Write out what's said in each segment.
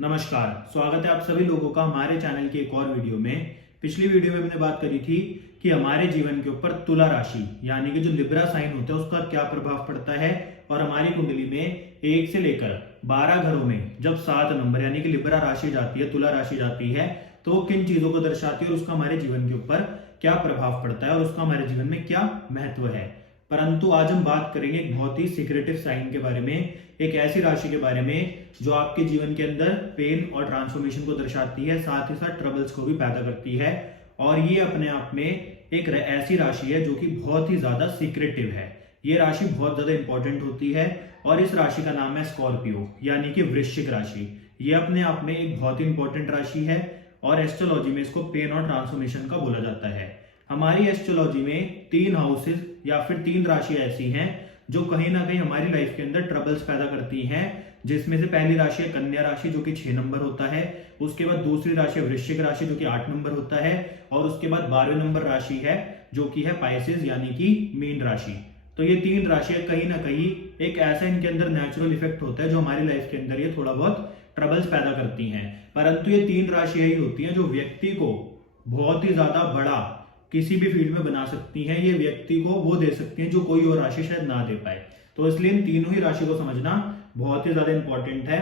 नमस्कार, स्वागत है आप सभी लोगों का हमारे चैनल के एक और वीडियो में। पिछली वीडियो में हमने बात करी थी कि हमारे जीवन के ऊपर तुला राशि यानी कि जो लिब्रा साइन होता है उसका क्या प्रभाव पड़ता है और हमारी कुंडली में 1 से लेकर 12 घरों में जब 7 नंबर यानी कि लिब्रा राशि जाती है, तुला राशि जाती है, तो वो किन चीजों को दर्शाती है और उसका हमारे जीवन के ऊपर क्या प्रभाव पड़ता है और उसका हमारे जीवन में क्या महत्व है। परंतु आज हम बात करेंगे एक बहुत ही सीक्रेटिव साइन के बारे में, एक ऐसी राशि के बारे में जो आपके जीवन के अंदर पेन और ट्रांसफॉर्मेशन को दर्शाती है, साथ ही साथ ट्रबल्स को भी पैदा करती है। और ये अपने आप में एक ऐसी राशि है जो कि बहुत ही ज्यादा सीक्रेटिव है। ये राशि बहुत ज्यादा इंपॉर्टेंट होती है और इस राशि का नाम है स्कॉर्पियो यानी कि वृश्चिक राशि। ये अपने आप में एक बहुत ही इंपॉर्टेंट राशि है और एस्ट्रोलॉजी में इसको पेन और ट्रांसफॉर्मेशन का बोला जाता है। हमारी एस्ट्रोलॉजी में 3 हाउसेस या फिर 3 राशि ऐसी हैं जो कहीं ना कहीं हमारी लाइफ के अंदर ट्रबल्स पैदा करती हैं, जिसमें से पहली राशि है कन्या राशि जो कि 6 नंबर होता है। उसके बाद दूसरी राशि है वृश्चिक राशि जो कि 8 नंबर होता है और उसके बाद 12वें नंबर राशि है जो कि है पाइसेस यानी कि मीन राशि। तो ये 3 राशियां कहीं ना कहीं एक ऐसा इनके अंदर नेचुरल इफेक्ट होता है जो हमारी लाइफ के अंदर ये थोड़ा बहुत ट्रबल्स पैदा करती हैं। परंतु ये 3 राशियां ही होती हैं जो व्यक्ति को बहुत ही ज्यादा बड़ा किसी भी फील्ड में बना सकती हैं। ये व्यक्ति को वो दे सकती हैं जो कोई और राशि शायद ना दे पाए। तो इसलिए इन तीनों ही राशि को समझना बहुत ही ज्यादा इंपॉर्टेंट है।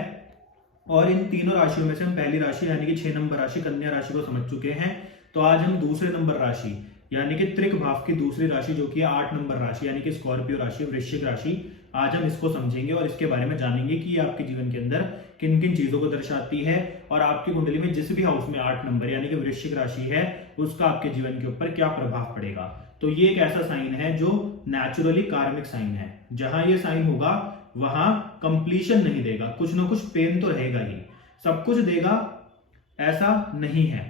और इन तीनों राशियों में से हम पहली राशि यानी कि 6 नंबर राशि कन्या राशि को समझ चुके हैं। तो आज हम दूसरे नंबर राशि यानी कि त्रिक भाव की दूसरी राशि जो कि 8 नंबर राशि यानी कि स्कॉर्पियो राशि, वृश्चिक राशि, आज हम इसको समझेंगे और इसके बारे में जानेंगे कि ये आपके जीवन के अंदर किन किन चीजों को दर्शाती है और आपकी कुंडली में जिस भी हाउस में 8 नंबर यानी कि वृश्चिक राशि है उसका आपके जीवन के ऊपर क्या प्रभाव पड़ेगा। तो ये एक ऐसा साइन है जो नेचुरली कार्मिक साइन है। जहां ये साइन होगा वहां कंप्लीशन नहीं देगा, कुछ ना कुछ पेन तो रहेगा ही। सब कुछ देगा ऐसा नहीं है,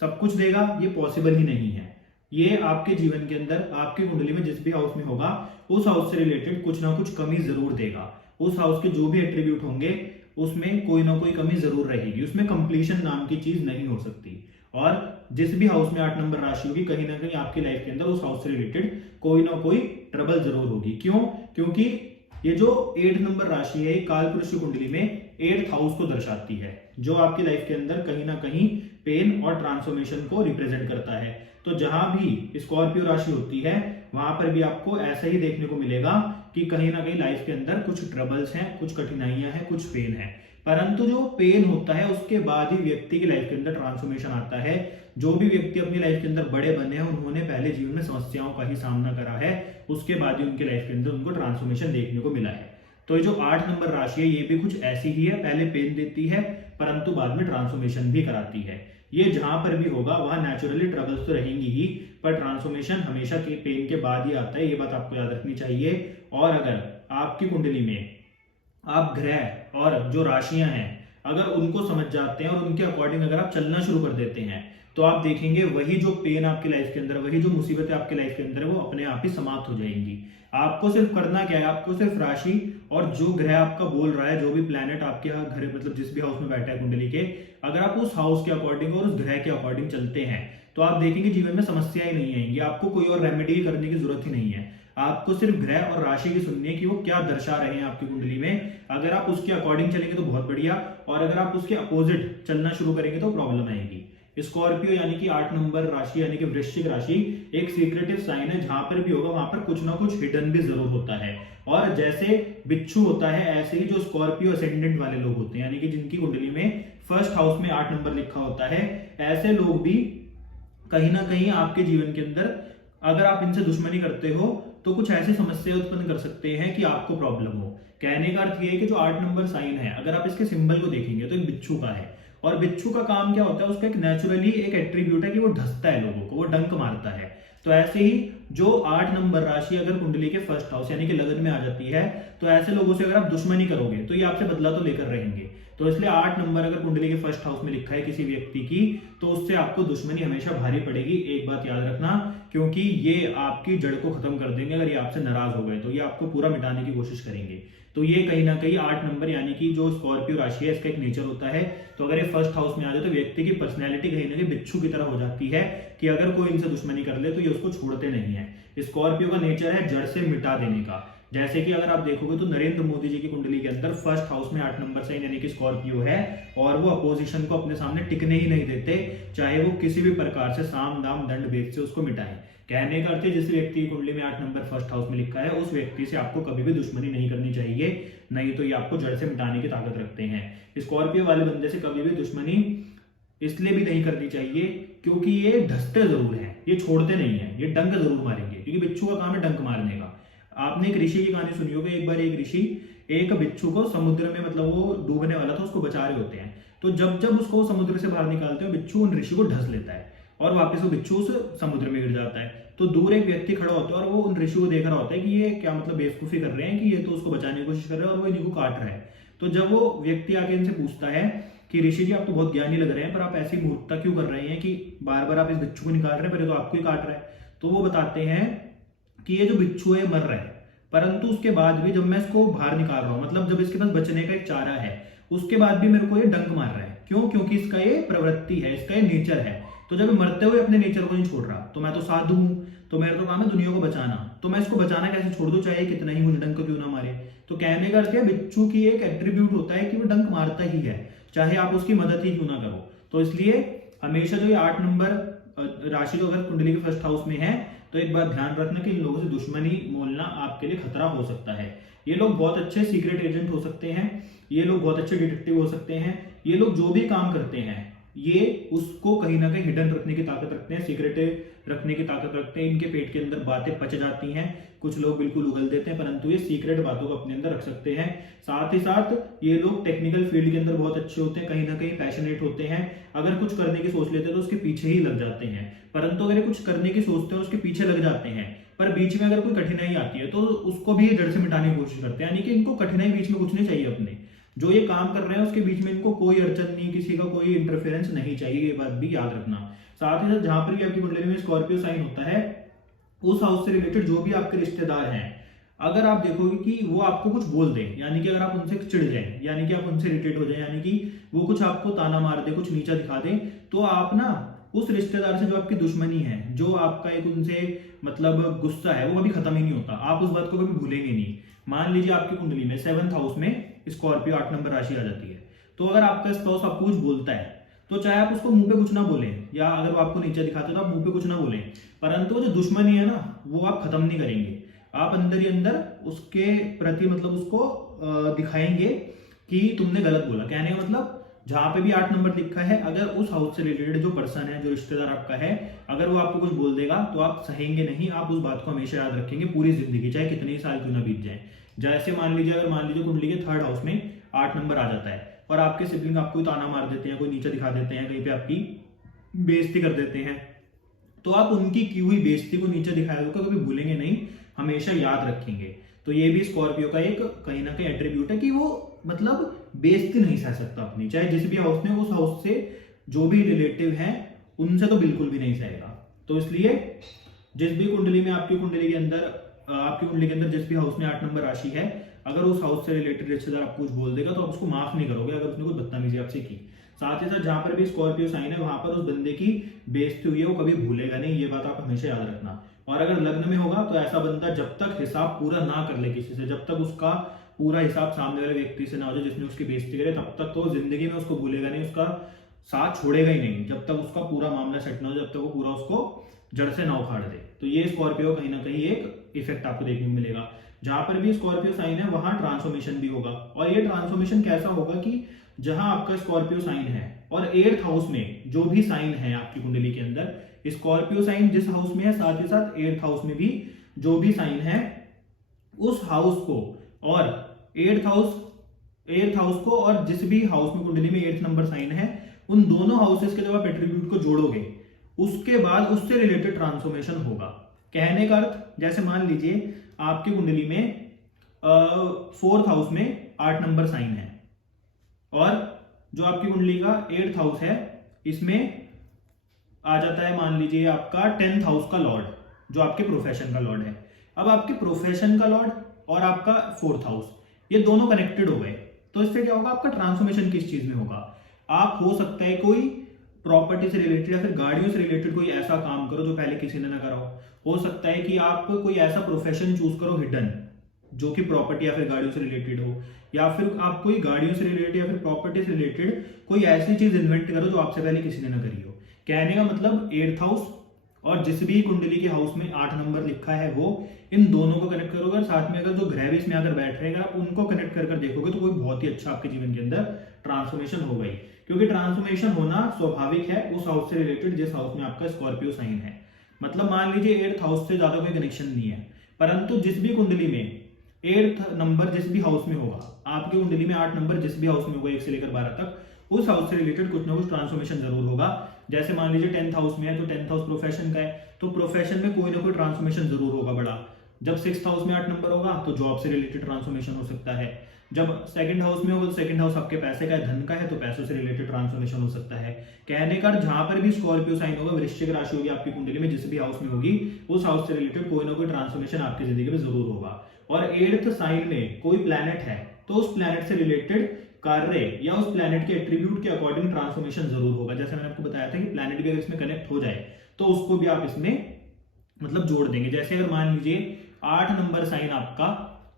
सब कुछ देगा ये पॉसिबल ही नहीं है। ये आपके जीवन के अंदर आपकी कुंडली में जिस भी हाउस में होगा उस हाउस से रिलेटेड कुछ ना कुछ कमी जरूर देगा। उस हाउस के जो भी एट्रीब्यूट होंगे उसमें कोई ना कोई कमी जरूर रहेगी, उसमें कंप्लीशन नाम की चीज नहीं हो सकती। और जिस भी हाउस में 8 नंबर राशि होगी कहीं ना कहीं आपकी लाइफ के अंदर उस हाउस से रिलेटेड कोई ना कोई ट्रबल जरूर होगी। क्यों? क्योंकि ये जो 8 नंबर राशि है कालपुरुष की कुंडली में 8th हाउस को दर्शाती है जो आपकी लाइफ के अंदर कहीं ना कहीं पेन और ट्रांसफॉर्मेशन को रिप्रेजेंट करता है। तो जहां भी स्कॉर्पियो राशि होती है वहां पर भी आपको ऐसा ही देखने को मिलेगा कि कहीं ना कहीं लाइफ के अंदर कुछ ट्रबल्स हैं, कुछ कठिनाइयां हैं, कुछ पेन है। परंतु जो पेन होता है उसके बाद ही व्यक्ति की लाइफ के अंदर ट्रांसफॉर्मेशन आता है। जो भी व्यक्ति अपनी लाइफ के अंदर बड़े बने हैं उन्होंने पहले जीवन में समस्याओं का ही सामना करा है, उसके बाद ही उनके लाइफ के अंदर उनको ट्रांसफॉर्मेशन देखने को मिला है। तो ये जो 8 नंबर राशि है ये भी कुछ ऐसी ही है, पहले पेन देती है परंतु बाद में ट्रांसफॉर्मेशन भी कराती है। ये जहां पर भी होगा वहां नेचुरली ट्रबल्स तो रहेंगी ही, पर ट्रांसफॉर्मेशन हमेशा के पेन के बाद ही आता है, ये बात आपको याद रखनी चाहिए। और अगर आपकी कुंडली में आप ग्रह और जो राशियां हैं अगर उनको समझ जाते हैं और उनके अकॉर्डिंग अगर आप चलना शुरू कर देते हैं तो आप देखेंगे वही जो पेन आपकी लाइफ के अंदर, वही जो मुसीबतें आपकी लाइफ के अंदर है वो अपने आप ही समाप्त हो जाएंगी। आपको सिर्फ करना क्या है, आपको सिर्फ राशि और जो ग्रह आपका बोल रहा है, जो भी प्लैनेट आपके यहाँ घर मतलब जिस भी हाउस में बैठा है कुंडली के, अगर आप उस हाउस के अकॉर्डिंग और उस ग्रह के अकॉर्डिंग चलते हैं तो आप देखेंगे जीवन में समस्याएं नहीं आएंगी। आपको कोई और रेमेडी करने की जरूरत ही नहीं है, आपको सिर्फ ग्रह और राशि की सुननी है कि वो क्या दर्शा रहे हैं आपकी कुंडली में। अगर आप उसके अकॉर्डिंग चलेंगे तो बहुत बढ़िया, और अगर आप उसके अपोजिट चलना शुरू करेंगे तो प्रॉब्लम आएगी। स्कॉर्पियो यानी कि 8 नंबर राशि यानी कि वृश्चिक राशि एक सीक्रेटिव साइन है, जहां पर भी होगा वहां पर कुछ ना कुछ हिडन भी जरूर होता है। और जैसे बिच्छू होता है ऐसे ही जो स्कॉर्पियो असेंडेंट वाले लोग होते हैं यानी कि जिनकी कुंडली में फर्स्ट हाउस में 8 नंबर लिखा होता है, ऐसे लोग भी कहीं ना कहीं आपके जीवन के अंदर अगर आप इनसे दुश्मनी करते हो तो कुछ ऐसी समस्या उत्पन्न कर सकते हैं कि आपको प्रॉब्लम हो। कहने का अर्थ ये है कि जो 8 नंबर साइन है अगर आप इसके सिंबल को देखेंगे तो एक बिच्छू का है, और बिच्छू का काम क्या होता है, उसका एक नेचुरली एक एट्रीब्यूट है कि वो ढसता है लोगों को, वो डंक मारता है। तो ऐसे ही जो 8 नंबर राशि अगर कुंडली के फर्स्ट हाउस यानी कि लगन में आ जाती है तो ऐसे लोगों से अगर आप दुश्मनी करोगे तो ये आपसे बदला तो लेकर रहेंगे। तो इसलिए 8 नंबर अगर कुंडली के फर्स्ट हाउस में लिखा है किसी व्यक्ति की तो उससे आपको दुश्मनी हमेशा भारी पड़ेगी। एक बात याद रखना, क्योंकि ये आपकी जड़ को खत्म कर देंगे। अगर ये आपसे नाराज हो गए तो ये आपको पूरा मिटाने की कोशिश करेंगे। तो ये कहीं ना कहीं 8 नंबर यानी कि जो स्कॉर्पियो राशि है इसका एक नेचर होता है। तो अगर ये फर्स्ट हाउस में आ जाए तो व्यक्ति की पर्सनैलिटी कहीं ना कहीं बिच्छू की तरह हो जाती है कि अगर कोई इनसे दुश्मनी कर ले तो ये उसको छोड़ते नहीं है। स्कॉर्पियो का नेचर है जड़ से मिटा देने का। जैसे कि अगर आप देखोगे तो नरेंद्र मोदी जी की कुंडली के अंदर फर्स्ट हाउस में 8 नंबर साइन यानी कि स्कॉर्पियो है, और वो अपोजिशन को अपने सामने टिकने ही नहीं देते, चाहे वो किसी भी प्रकार से साम दाम दंड भेद से उसको मिटाए। कहने का अर्थ है जिस व्यक्ति की कुंडली में 8 नंबर फर्स्ट हाउस में लिखा है उस व्यक्ति से आपको कभी भी दुश्मनी नहीं करनी चाहिए, नहीं तो ये आपको जड़ से मिटाने की ताकत रखते हैं। स्कॉर्पियो वाले बंदे से कभी भी दुश्मनी इसलिए भी नहीं करनी चाहिए क्योंकि ये ढसते जरूर हैं, ये छोड़ते नहीं है, ये डंक जरूर मारेंगे, क्योंकि बिच्छू का काम है डंक मारने का। आपने एक ऋषि की कहानी सुनी होगी, एक बार एक ऋषि एक बिच्छू को समुद्र में, मतलब वो डूबने वाला था, उसको बचा रहे होते हैं, तो जब जब उसको समुद्र से बाहर निकालते हैं बिच्छू उन ऋषि को ढस लेता है और वापस वो बिच्छू उस समुद्र में गिर जाता है। तो दूर एक व्यक्ति खड़ा होता है और वो उन ऋषि को देख रहा होता है कि ये क्या मतलब बेवकूफी कर रहे हैं कि ये तो उसको बचाने की कोशिश कर रहे हैं और वो इन्हीं को काट रहा है। तो जब वो व्यक्ति आके इनसे पूछता है कि ऋषि जी आप तो बहुत ज्ञानी लग रहे हैं पर आप ऐसी मूर्खता क्यों कर रहे हैं कि बार बार आप इस बिच्छू को निकाल रहे हैं, पहले तो आपको ही काट रहा है। तो वो बताते हैं कि ये जो बिच्छू है मर रहा है, परंतु उसके बाद भी जब मैं इसको बाहर निकाल रहा हूं, मतलब जब इसके पास बचने का एक चारा है, उसके बाद भी मेरे को ये डंक मार रहा है। क्यों? क्योंकि इसका ये प्रवृत्ति है, इसका ये नेचर है। तो जब मरते हुए अपने नेचर को नहीं छोड़ रहा, तो मैं तो साधु हूं, तो मेरा तो काम है दुनिया को बचाना, तो मैं इसको बचाना कैसे छोड़ दूं, चाहे कितना ही मुझे डंक क्यों ना मारे। तो कहने का अर्थ है बिच्छू की एक एट्रीब्यूट होता है कि वो डंक मारता ही है, चाहे आप उसकी मदद ही क्यों ना करो। तो इसलिए हमेशा जो ये 8 नंबर राशि जो अगर कुंडली के फर्स्ट हाउस में है, तो एक बात ध्यान रखना कि इन लोगों से दुश्मनी मोलना आपके लिए खतरा हो सकता है। ये लोग बहुत अच्छे सीक्रेट एजेंट हो सकते हैं, ये लोग बहुत अच्छे डिटेक्टिव हो सकते हैं, ये लोग जो भी काम करते हैं ये उसको कहीं ना कहीं हिडन रखने की ताकत रखते हैं, सीक्रेट रखने की ताकत रखते हैं। इनके पेट के अंदर बातें पच जाती हैं, कुछ लोग बिल्कुल उगल देते हैं, परंतु ये सीक्रेट बातों को अपने अंदर रख सकते हैं। साथ ही साथ ये लोग टेक्निकल फील्ड के अंदर बहुत अच्छे होते हैं, कहीं ना कहीं पैशनेट होते हैं। अगर कुछ करने की सोच लेते हैं तो उसके पीछे ही लग जाते हैं, परंतु अगर कुछ करने की सोचते हैं उसके पीछे लग जाते हैं, पर बीच में अगर कोई कठिनाई आती है तो उसको भी जड़ से मिटाने की कोशिश करते हैं। यानी कि इनको कठिनाई बीच में कुछ नहीं चाहिए, अपने जो ये काम कर रहे हैं उसके बीच में इनको कोई अड़चन नहीं, किसी का कोई इंटरफेरेंस नहीं चाहिए, ये बात भी याद रखना। साथ ही साथ जहां पर भी आपकी कुंडली में स्कॉर्पियो साइन होता है, उस हाउस से रिलेटेड जो भी आपके रिश्तेदार हैं, अगर आप देखोगे कि वो आपको कुछ बोल दें, यानी कि अगर आप उनसे चिढ़ जाए, यानी कि आप उनसे इरिटेट हो जाए, यानी कि वो कुछ आपको ताना मार दे, कुछ नीचा दिखा दे, तो आप ना उस रिश्तेदार से जो आपकी दुश्मनी है, जो आपका एक उनसे मतलब गुस्सा है, वो कभी खत्म ही नहीं होता, आप उस बात को कभी भूलेंगे नहीं। मान लीजिए आपकी कुंडली में 7th हाउस में स्कॉर्पियो 8 नंबर राशि आ जाती है, तो अगर आपका स्पाउस आपको कुछ बोलता है तो चाहे आप उसको मुंह पे कुछ ना बोले, या अगर वो आपको नीचे दिखाते हो तो आप मुंह पे कुछ ना बोले, परंतु जो दुश्मनी है ना वो आप खत्म नहीं करेंगे। आप अंदर ही अंदर उसके प्रति मतलब उसको दिखाएंगे कि तुमने गलत बोला। कहने का मतलब जहां पे भी 8 नंबर लिखा है, अगर उस हाउस से रिलेटेड जो पर्सन है, जो रिश्तेदार आपका है, अगर वो आपको कुछ बोल देगा तो आप सहेंगे नहीं, आप उस बात को हमेशा याद रखेंगे पूरी जिंदगी, चाहे कितने ही साल क्यों ना बीत जाए। जैसे मान लीजिए कुंडली के 3rd हाउस में 8 नंबर आ जाता है और आपके सिबलिंग आपको ताना मार देते हैं, कोई नीचे दिखा देते हैं, कहीं पे आपकी बेइज्जती कर देते हैं, तो आप उनकी की हुई बेइज्जती को नीचे दिखाया हुआ कभी भूलेंगे नहीं, हमेशा याद रखेंगे। तो ये भी स्कॉर्पियो का एक कहीं ना कहीं एट्रीब्यूट है कि वो मतलब बेइज्जती नहीं सह सकता अपनी, चाहे जिस भी हाउस में, उस हाउस से जो भी रिलेटिव हैं उनसे तो बिल्कुल भी नहीं सहेगा। तो इसलिए जिस भी कुंडली में आपकी कुंडली के अंदर जिस भी हाउस में 8 नंबर राशि है, अगर उस हाउस से रिलेटेड रिश्तेदार आपको कुछ बोल देगा तो आप उसको माफ नहीं करोगे अगर उसने कुछ बदतमीजी आपसे की। साथ ही साथ जहां पर भी स्कॉर्पियो साइन है वहां पर उस बंदे की बेइज्जती हुई है वो कभी भूलेगा नहीं, ये बात आप हमेशा याद रखना। और अगर लग्न में होगा तो ऐसा बंदा जब तक हिसाब पूरा ना कर ले किसी से, जब तक उसका पूरा हिसाब सामने वाले व्यक्ति से ना हो जाए जिसने उसकी बेइज्जती करे, तब तक तो जिंदगी में उसको भूलेगा नहीं, उसका साथ छोड़ेगा ही नहीं, जब तक उसका पूरा मामला सेट ना हो, जब तक वो पूरा उसको जड़ से ना उखाड़ दे। तो ये स्कॉर्पियो कहीं ना कहीं एक इफेक्ट आपको देखने को मिलेगा। जहां पर भी स्कॉर्पियो साइन है वहां ट्रांसफॉर्मेशन भी होगा, और ये ट्रांसफॉर्मेशन कैसा होगा कि जहां आपका स्कॉर्पियो साइन है और 8th हाउस में जो भी साइन है आपकी कुंडली के अंदर, स्कॉर्पियो साइन जिस हाउस में है साथ ही साथ 8th हाउस में भी जो भी साइन है उस हाउस को, और 8th हाउस को और जिस भी हाउस में कुंडली में 8th नंबर साइन है, उन दोनों हाउसेस के जब आप एट्रीब्यूट को जोड़ोगे उसके बाद उससे रिलेटेड ट्रांसफॉर्मेशन होगा। कहने का अर्थ जैसे मान लीजिए आपकी कुंडली में 4th हाउस में 8 नंबर साइन है और जो आपकी कुंडली का 8th हाउस है इसमें आ जाता है मान लीजिए आपका 10th हाउस का लॉर्ड जो आपके प्रोफेशन का लॉर्ड है। अब आपके प्रोफेशन का लॉर्ड और आपका 4th हाउस ये दोनों कनेक्टेड हो गए, तो इससे क्या होगा, आपका ट्रांसफॉर्मेशन किस चीज में होगा। आप हो सकता है कोई प्रॉपर्टी से रिलेटेड या फिर गाड़ियों से रिलेटेड कोई ऐसा काम करो जो पहले किसी ने ना करा हो सकता है कि आप कोई ऐसा प्रोफेशन चूज करो हिडन जो कि प्रॉपर्टी या फिर गाड़ियों से रिलेटेड हो, या फिर आप कोई गाड़ियों से रिलेटेड या फिर प्रॉपर्टी से रिलेटेड कोई ऐसी चीज इन्वेंट करो जो आपसे पहले किसी ने ना करी हो। कहने का मतलब 8th हाउस और जिस भी कुंडली के हाउस में 8 नंबर लिखा है वो, इन दोनों को कनेक्ट करोगे, साथ में अगर जो ग्रह भी इसमें अगर बैठ रहेगा आप उनको कनेक्ट कर देखोगे तो कोई बहुत ही अच्छा आपके जीवन के अंदर ट्रांसफॉर्मेशन होगा ही। क्योंकि ट्रांसफॉर्मेशन होना स्वाभाविक है उस हाउस से रिलेटेड जिस हाउस में आपका स्कॉर्पियो साइन है। मतलब मान लीजिए 8th हाउस से ज्यादा कोई कनेक्शन नहीं है, परंतु जिस भी कुंडली में 8th नंबर जिस भी हाउस में होगा, आपकी कुंडली में 8 नंबर जिस भी हाउस में होगा 1 से लेकर 12 तक, उस हाउस से रिलेटेड कुछ ना कुछ ट्रांसफॉर्मेशन जरूर होगा। जैसे मान लीजिए 10th हाउस में है तो 10th हाउस प्रोफेशन का है, तो प्रोफेशन में कोई ना कोई ट्रांसफॉर्मेशन जरूर होगा बड़ा। जब 6th हाउस में 8 नंबर होगा तो जॉब से रिलेटेड ट्रांसफॉर्मेशन हो सकता है। जब 2nd हाउस में होगा तो 2nd हाउस आपके पैसे का है, धन का है, तो पैसों से रिलेटेड ट्रांसफॉर्मेशन हो सकता है। कहने का जहां पर भी स्कॉर्पियो साइन होगा, वृश्चिक राशि होगी आपकी कुंडली में जिस भी हाउस में होगी, उस हाउस से रिलेटेड कोई ना कोई ट्रांसफॉर्मेशन आपकी जिंदगी में जरूर होगा। और 8th साइन में कोई प्लैनेट है तो उस प्लैनेट से रिलेटेड कार्य या उस प्लैनेट के एट्रीब्यूट के अकॉर्डिंग ट्रांसफॉर्मेशन जरूर होगा। जैसे मैंने आपको बताया था कि प्लैनेट भी अगर इसमें कनेक्ट हो जाए तो उसको भी आप इसमें मतलब जोड़ देंगे। जैसे अगर मान लीजिए 8 नंबर साइन आपका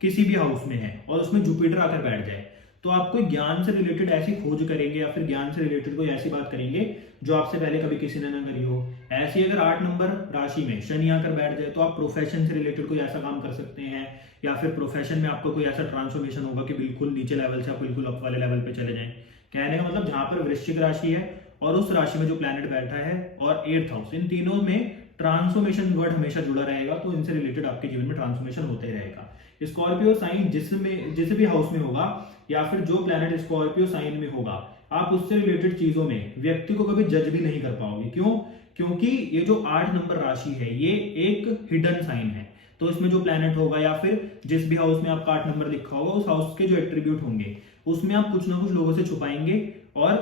किसी भी हाउस में है और उसमें जुपिटर आकर बैठ जाए, तो आप कोई ज्ञान से रिलेटेड ऐसी खोज करेंगे या फिर ज्ञान से रिलेटेड कोई ऐसी बात करेंगे जो आपसे पहले कभी किसी ने ना करी हो। ऐसी अगर 8 नंबर राशि में शनि आकर बैठ जाए तो आप प्रोफेशन से रिलेटेड कोई ऐसा काम कर सकते हैं, या फिर प्रोफेशन में आपको कोई ऐसा ट्रांसफॉर्मेशन होगा कि बिल्कुल नीचे लेवल से आप बिल्कुल अप वाले लेवल पे चले जाएं। कहने का मतलब जहां पर वृश्चिक राशि है और उस राशि में जो प्लैनेट बैठा है और 8th हाउस, इन तीनों में ट्रांसफॉर्मेशन वर्ड हमेशा जुड़ा रहेगा, तो इनसे रिलेटेड आपके जीवन में ट्रांसफॉर्मेशन होते रहेगा। स्कॉर्पियो साइन जिस भी हाउस में होगा या फिर जो प्लैनेट स्कॉर्पियो साइन में होगा, आप उससे रिलेटेड चीजों में व्यक्ति को कभी जज भी नहीं कर पाओगे। क्यों? क्योंकि ये जो 8 नंबर राशि है ये एक हिडन साइन है, तो इसमें जो प्लैनेट होगा या फिर जिस भी हाउस में आपका 8 नंबर लिखा होगा उस हाउस के जो एट्रीब्यूट होंगे उसमें आप कुछ ना कुछ लोगों से छुपाएंगे, और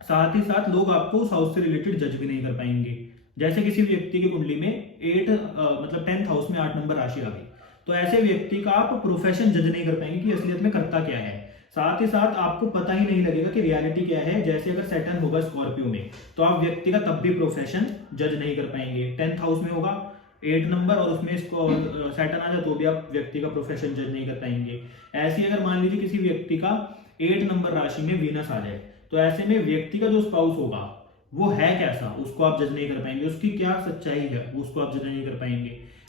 साथ ही साथ लोग आपको उस हाउस से रिलेटेड जज भी नहीं कर पाएंगे। जैसे किसी व्यक्ति की कुंडली में 10th हाउस में 8 नंबर राशि आ गई, तो ऐसे व्यक्ति का आप प्रोफेशन जज नहीं कर पाएंगे कि असलियत में करता क्या है। साथ ही साथ आपको पता ही नहीं लगेगा कि रियलिटी क्या है। जैसे अगर सैटर्न होगा स्कॉर्पियो में तो आप व्यक्ति का तब भी प्रोफेशन जज नहीं कर पाएंगे। 10th हाउस में होगा 8 नंबर और उसमें सैटर्न आ जाए तो भी आप व्यक्ति का प्रोफेशन जज नहीं कर पाएंगे। ऐसे ही अगर मान लीजिए किसी व्यक्ति का 8 नंबर राशि में वीनस आ जाए तो ऐसे में व्यक्ति का जो स्पाउस होगा वो है कैसा उसको आप जज नहीं कर पाएंगे, उसकी क्या सच्चाई है उसको आप जज नहीं कर पाएंगे।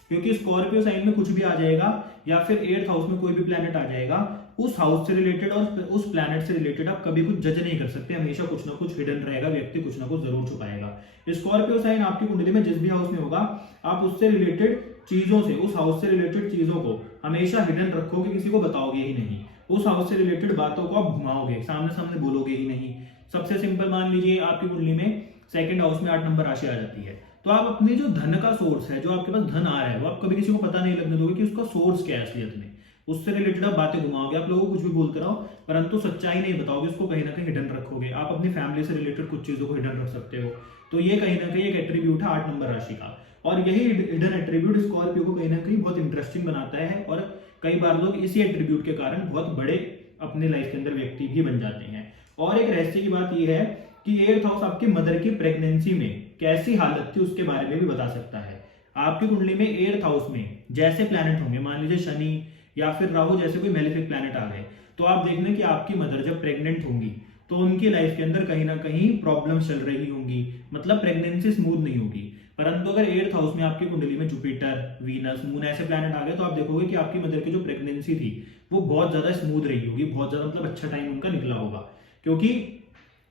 क्योंकि स्कॉर्पियो साइन में कुछ भी आ जाएगा या फिर 8th हाउस में कोई भी प्लैनेट आ जाएगा, उस हाउस से रिलेटेड और उस प्लैनेट से रिलेटेड आप कभी कुछ जज नहीं कर सकते। हमेशा कुछ ना कुछ हिडन रहेगा, व्यक्ति कुछ ना कुछ जरूर छुपाएगा। स्कॉर्पियो साइन आपकी कुंडली में जिस भी हाउस में होगा आप उससे रिलेटेड चीजों से, उस हाउस से रिलेटेड चीजों को हमेशा हिडन रखोगे, किसी को बताओगे ही नहीं। उस हाउस से रिलेटेड बातों को आप घुमाओगे, सामने सामने बोलोगे ही नहीं। सबसे सिंपल मान लीजिए आपकी कुंडली में 2nd हाउस में 8 नंबर राशि आ जाती है, तो आप अपनी जो धन का सोर्स है, जो आपके पास धन आ रहा है, वो आप कभी किसी को पता नहीं लगने दोगे कि उसका सोर्स क्या है असलियत में। उससे रिलेटेड आप बातें घुमाओगे, आप लोगों को कुछ भी बोलते रहो, परंतु सच्चाई नहीं बताओगे, उसको कहीं ना कहीं हिडन रखोगे। आप अपनी फैमिली से रिलेटेड कुछ चीजों को हिडन रख सकते हो। तो ये कहीं ना कहीं एक एट्रीब्यूट है 8 नंबर राशि का, और यही हिडन एट्रीब्यूट स्कॉर्पियो को कहीं ना कहीं बहुत इंटरेस्टिंग बनाता है, और कई बार लोग इसी एट्रीब्यूट के कारण बहुत बड़े अपने लाइफ के अंदर व्यक्ति भी बन जाते हैं। और एक रहस्य की बात यह है कि 8th हाउस आपकी मदर की प्रेगनेंसी में कैसी हालत थी उसके बारे में भी बता सकता है। आपकी कुंडली में 8th हाउस में जैसे प्लैनेट होंगे, मान लीजिए शनि या फिर राहु जैसे कोई मेलेफिक प्लैनेट आ गए, तो आप देखना कि आपकी मदर जब प्रेग्नेंट होंगी तो उनकी लाइफ के अंदर कहीं ना कहीं प्रॉब्लम चल रही होंगी, मतलब प्रेगनेंसी स्मूथ नहीं होगी। परंतु अगर 8th हाउस में आपकी कुंडली में जुपिटर, वीनस, मून ऐसे प्लैनेट आ गए तो आप देखोगे कि आपकी मदर की जो प्रेगनेंसी थी वो बहुत ज्यादा स्मूथ रही होगी, बहुत ज्यादा मतलब अच्छा टाइम उनका निकला होगा। क्योंकि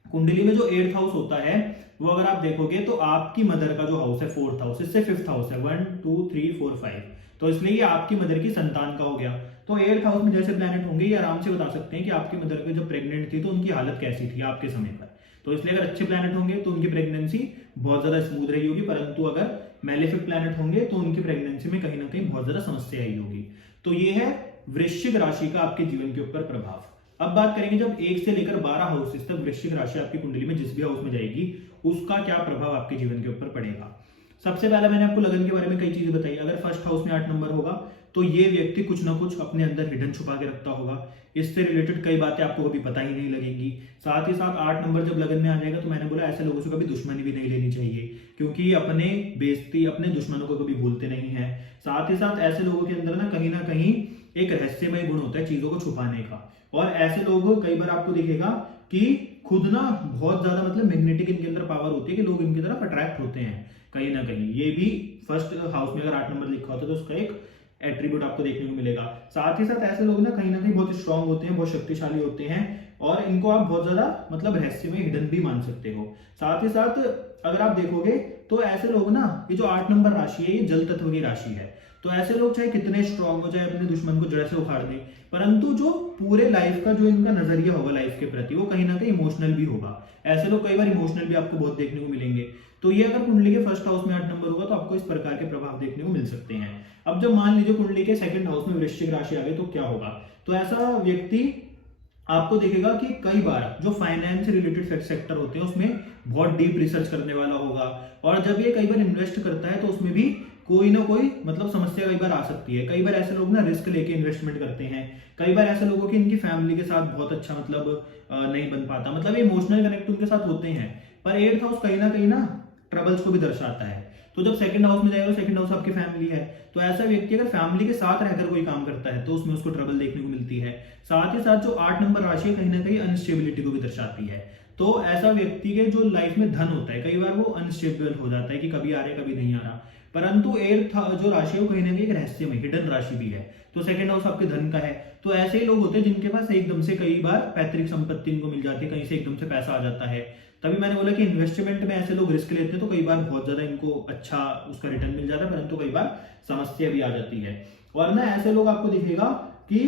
कुंडली में जो 8th हाउस होता है वो अगर आप देखोगे तो आपकी मदर का जो हाउस है 4th हाउस, इससे 5th हाउस है, 1 2 3 4 5, तो इसलिए ये आपकी मदर की संतान का हो गया। तो 8th हाउस में जैसे प्लैनेट होंगे ये आराम से बता सकते हैं कि आपकी मदर के जो प्रेग्नेंट थी तो उनकी हालत कैसी थी आपके समय पर। तो इसलिए अगर अच्छे प्लैनेट होंगे तो उनकी प्रेगनेंसी बहुत ज्यादा स्मूथ रही होगी, परंतु अगर मेलेफिक प्लैनेट होंगे तो उनकी प्रेगनेंसी में कहीं ना कहीं बहुत ज्यादा समस्या आई होगी। तो ये है वृश्चिक राशि का आपके जीवन के ऊपर प्रभाव। अब बात करेंगे जब 1 से लेकर 12 हाउसेस तक वृश्चिक राशि आपकी कुंडली में जिस भी हाउस में जाएगी उसका क्या प्रभाव आपके जीवन के ऊपर पड़ेगा। सबसे पहला मैंने आपको लगन के बारे में कई चीजें बताई। अगर फर्स्ट हाउस में 8 नंबर होगा तो ये व्यक्ति कुछ ना कुछ अपने अंदर हिडन छुपा के रखता होगा, इससे रिलेटेड कई बातें आपको कभी पता ही नहीं लगेंगी। साथ ही साथ 8 नंबर जब लगन में आ जाएगा तो मैंने बोला ऐसे लोगों से कभी दुश्मनी भी नहीं लेनी चाहिए, क्योंकि ये अपने बेइज्जती अपने दुश्मनों को कभी भूलते नहीं है। साथ ही साथ ऐसे लोगों के अंदर ना कहीं एक रहस्यमय गुण होता है चीजों को छुपाने का। और ऐसे लोग कई बार आपको दिखेगा कि खुद ना बहुत ज्यादा मतलब मैग्नेटिक इनके अंदर पावर होती है कि लोग इनकी तरफ अट्रैक्ट होते हैं कहीं ना कहीं। ये भी फर्स्ट हाउस में अगर 8 नंबर लिखा होता है तो उसका एक एट्रीब्यूट आपको देखने को मिलेगा। साथ ही साथ ऐसे लोग ना कहीं बहुत स्ट्रांग होते हैं, बहुत शक्तिशाली होते हैं और इनको आप बहुत ज्यादा मतलब रहस्य में हिडन भी मान सकते हो। साथ ही साथ अगर आप देखोगे तो ऐसे लोग ना, ये जो 8 नंबर राशि है ये जल तत्व की राशि है। तो ऐसे लोग चाहे कितने स्ट्रांग हो, चाहे अपने दुश्मन को जड़ से उखाड़ दें, परंतु जो पूरे लाइफ का जो इनका नजरिया होगा लाइफ के प्रति वो कहीं ना कहीं इमोशनल भी होगा। ऐसे लोग कई बार इमोशनल भी आपको बहुत देखने को मिलेंगे। तो ये अगर कुंडली के फर्स्ट हाउस में 8 नंबर होगा तो आपको इस प्रकार के प्रभाव देखने को मिल सकते हैं। अब जब मान लीजिए कुंडली के सेकंड हाउस में वृश्चिक राशि आ गई तो क्या होगा? तो ऐसा व्यक्ति आपको देखेगा कि कई बार जो फाइनेंस से रिलेटेड सेक्टर होते हैं उसमें बहुत डीप रिसर्च करने वाला होगा। और जब ये कई बार इन्वेस्ट करता है तो उसमें भी कोई ना कोई मतलब समस्या कई बार आ सकती है। कई बार ऐसे लोग ना रिस्क लेके इन्वेस्टमेंट करते हैं। कई बार ऐसे लोगों की इनकी फैमिली के साथ बहुत अच्छा मतलब नहीं बन पाता, मतलब इमोशनल कनेक्ट उनके साथ होते हैं। पर 8th हाउस कहीं ना ट्रबल्स को भी दर्शाता है। तो जब सेकंड हाउस में जाएगा तो सेकंड हाउस आपकी फैमिली है। तो ऐसा व्यक्ति अगर फैमिली के साथ रहकर कोई काम करता है तो उसमें उसको ट्रबल देखने को मिलती है। साथ ही साथ जो 8 नंबर राशि है कहीं ना कहीं अनस्टेबिलिटी को भी दर्शाती है। तो ऐसा व्यक्ति के जो लाइफ में धन होता है कई बार वो अनस्टेबल हो जाता है कि कभी आ रहा है कभी नहीं आ रहा। परंतु 8th जो राशि है वो कहीं ना कहीं एक रहस्य में हिडन राशि भी है। तो सेकंड हाउस आपके धन का है। तो ऐसे ही लोग होते हैं जिनके पास एकदम से कई बार पैतृक संपत्ति इनको मिल जाती है, कहीं से एकदम से पैसा आ जाता है। तभी मैंने बोला कि इन्वेस्टमेंट में ऐसे लोग रिस्क लेते हैं तो कई बार बहुत ज्यादा इनको अच्छा उसका रिटर्न मिल जाता है, परंतु कई बार समस्या भी आ जाती है। और ना ऐसे लोग आपको दिखेगा कि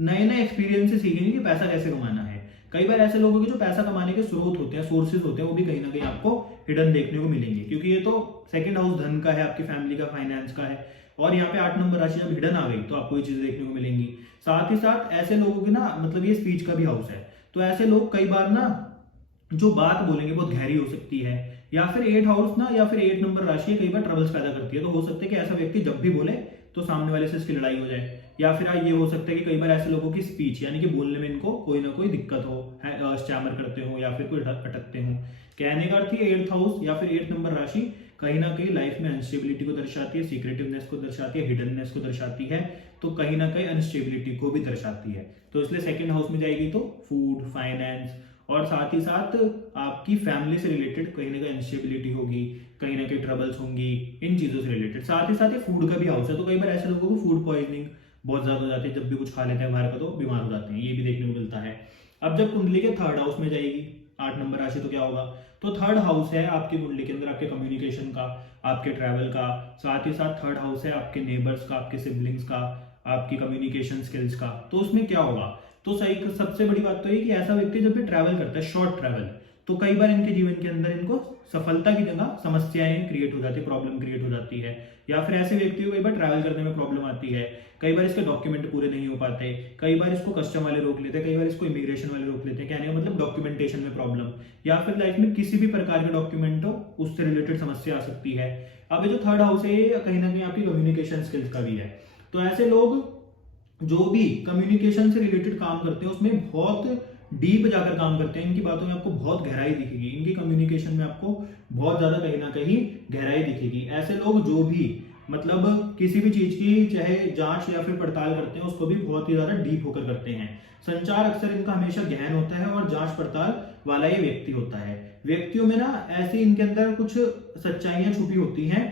नए नए एक्सपीरियंस सीखेंगे कि पैसा कैसे कमाना है। कई बार ऐसे लोगों के जो पैसा कमाने के स्रोत होते हैं, सोर्सेज होते हैं, वो भी कहीं ना कहीं आपको हिडन देखने को मिलेंगे, क्योंकि ये तो सेकंड हाउस धन का है, आपकी फैमिली का, फाइनेंस का है। और यहाँ पे 8 नंबर राशि जब हिडन आ गई तो आपको ये चीजें देखने को मिलेंगी। साथ ही साथ ऐसे लोगों की ना मतलब ये स्पीच का भी हाउस है। तो ऐसे लोग कई बार ना जो बात बोलेंगे बहुत गहरी हो सकती है। या फिर 8 हाउस ना या फिर 8 नंबर राशि कई बार ट्रबल्स पैदा करती है। तो हो सकता है कि ऐसा व्यक्ति जब भी बोले तो सामने वाले से इसकी लड़ाई हो जाए। या फिर ये हो सकता है कि कई बार ऐसे लोगों की स्पीच यानी कि बोलने में इनको कोई ना कोई दिक्कत हो, स्टैमर करते हो या फिर कोई अटकते हो। कहने का अर्थ ये 8th हाउस या फिर 8 नंबर राशि कहीं ना कहीं लाइफ में अनस्टेबिलिटी को दर्शाती है, सीक्रेटिवनेस को दर्शाती है, हिडननेस को दर्शाती है। तो कहीं ना कहीं अनस्टेबिलिटी को भी दर्शाती है। तो इसलिए सेकंड हाउस में जाएगी तो फूड, फाइनेंस और साथ ही साथ आपकी फैमिली से रिलेटेड कहीं ना कहीं अनस्टेबिलिटी होगी, कहीं ना कहीं ट्रबल्स होंगी इन चीजों से रिलेटेड। साथ ही साथ ये फूड का भी हाउस है। तो कई बार ऐसे लोगों को फूड पॉइजनिंग बहुत ज्यादा हो जाती है, जब भी कुछ खा लेते हैं बाहर का तो बीमार हो जाते हैं, ये भी देखने को मिलता है। अब जब कुंडली के थर्ड हाउस में जाएगी 8 नंबर राशि तो क्या होगा? तो थर्ड हाउस है आपकी कुंडली के अंदर आपके कम्युनिकेशन का, आपके ट्रैवल का। साथ ही साथ थर्ड हाउस है आपके नेबर्स का, आपके सिबलिंग्स का, आपकी कम्युनिकेशन स्किल्स का। तो उसमें क्या होगा? तो सही सबसे बड़ी बात तो ये कि ऐसा व्यक्ति जब भी ट्रैवल करता है, शॉर्ट ट्रैवल, तो कई बार इनके जीवन के अंदर इनको सफलता की जगह समस्याएं क्रिएट हो जाती है, प्रॉब्लम क्रिएट हो जाती है। या फिर ऐसे व्यक्ति को कई बार ट्रैवल करने में प्रॉब्लम आती है। कई बार इसके डॉक्यूमेंट पूरे नहीं हो पाते, कई बार इसको कस्टम वाले रोक लेते हैं, कई बार इसको इमिग्रेशन वाले रोक लेते हैं। कहने का मतलब डॉक्यूमेंटेशन में प्रॉब्लम, या फिर लाइफ में किसी भी प्रकार के डॉक्यूमेंट हो उससे रिलेटेड समस्या आ सकती है। अब ये जो थर्ड हाउस है ये कहीं ना कहीं आपकी कम्युनिकेशन स्किल्स का भी है। तो ऐसे लोग जो भी कम्युनिकेशन से रिलेटेड काम करते हैं उसमें बहुत डीप जाकर काम करते हैं। इनकी बातों में आपको बहुत गहराई दिखेगी, इनकी कम्युनिकेशन में आपको बहुत ज्यादा कहीं ना कहीं गहराई दिखेगी। ऐसे लोग जो भी मतलब किसी भी चीज की चाहे जांच या फिर पड़ताल करते हैं उसको भी बहुत ही ज्यादा डीप होकर करते हैं। संचार अक्सर इनका हमेशा गहन होता है और जांच पड़ताल वाला ये व्यक्ति होता है। व्यक्तियों में ना ऐसी इनके अंदर कुछ सच्चाइयां छुपी होती हैं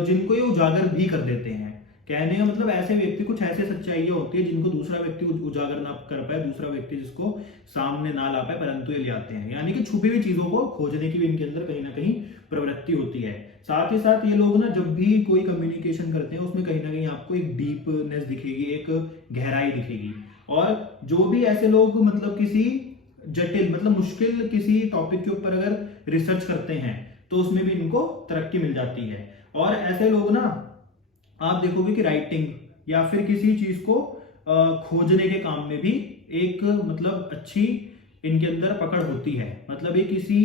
जिनको ये उजागर भी कर देते हैं। कहने का मतलब ऐसे व्यक्ति कुछ ऐसे सच्चाइयां होती है जिनको दूसरा व्यक्ति उजागर ना कर पाए, दूसरा व्यक्ति जिसको सामने ना ला पाए, परंतु ये ले आते हैं। यानी कि छुपी हुई चीजों को खोजने की भी इनके अंदर कहीं ना कहीं प्रवृत्ति होती है। साथ ही साथ ये लोग ना जब भी कोई कम्युनिकेशन करते हैं उसमें कहीं ना कहीं आपको एक डीपनेस दिखेगी, एक गहराई दिखेगी। और जो भी ऐसे लोग मतलब किसी जटिल मतलब मुश्किल किसी टॉपिक के ऊपर अगर रिसर्च करते हैं तो उसमें भी इनको तरक्की मिल जाती है। और ऐसे लोग ना आप देखोगे कि राइटिंग या फिर किसी चीज को खोजने के काम में भी एक मतलब अच्छी इनके अंदर पकड़ होती है। मतलब ये किसी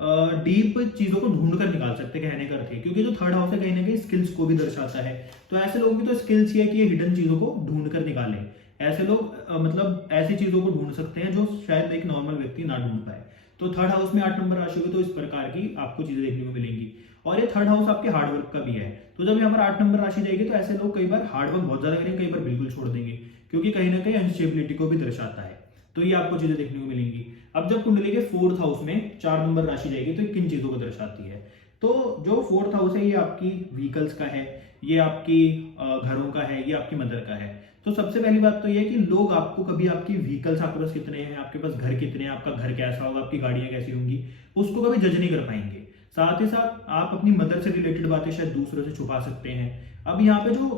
डीप चीजों को ढूंढ कर निकाल सकते हैं, कहने का अर्थ है। क्योंकि जो थर्ड हाउस है कहीं ना कहीं स्किल्स को भी दर्शाता है। तो ऐसे लोगों की तो स्किल्स ही है कि ये हिडन चीजों को ढूंढ कर निकाले। ऐसे लोग मतलब ऐसी चीजों को ढूंढ सकते हैं जो शायद एक नॉर्मल व्यक्ति ना ढूंढ पाए। तो थर्ड हाउस में 8 नंबर राशि होगी तो इस प्रकार की आपको चीजें देखने को मिलेंगी। और ये थर्ड हाउस आपके हार्डवर्क का भी है। तो जब यहाँ पर 8 नंबर राशि जाएगी तो ऐसे लोग कई बार हार्डवर्क बहुत ज्यादा करेंगे, कई बार बिल्कुल छोड़ देंगे, क्योंकि कहीं ना कहीं अनस्टेबिलिटी को भी दर्शाता है। तो ये आपको चीजें देखने को मिलेंगी। अब जब कुंडली के 4th हाउस में 4 नंबर राशि जाएगी तो ये किन चीजों को दर्शाती है? तो जो 4th हाउस है ये आपकी व्हीकल्स का है, ये आपकी घरों का है, ये आपकी मदर का है। तो सबसे पहली बात तो ये है कि लोग आपको कभी आपकी व्हीकल्स, आपके पास कितने हैं, आपके पास घर कितने हैं, आपका घर कैसा होगा, आपकी गाड़ियां कैसी होंगी, उसको कभी जज नहीं कर पाएंगे। साथ ही साथ आप अपनी मदर से रिलेटेड बातें शायद दूसरों से छुपा सकते हैं। अब यहाँ पे जो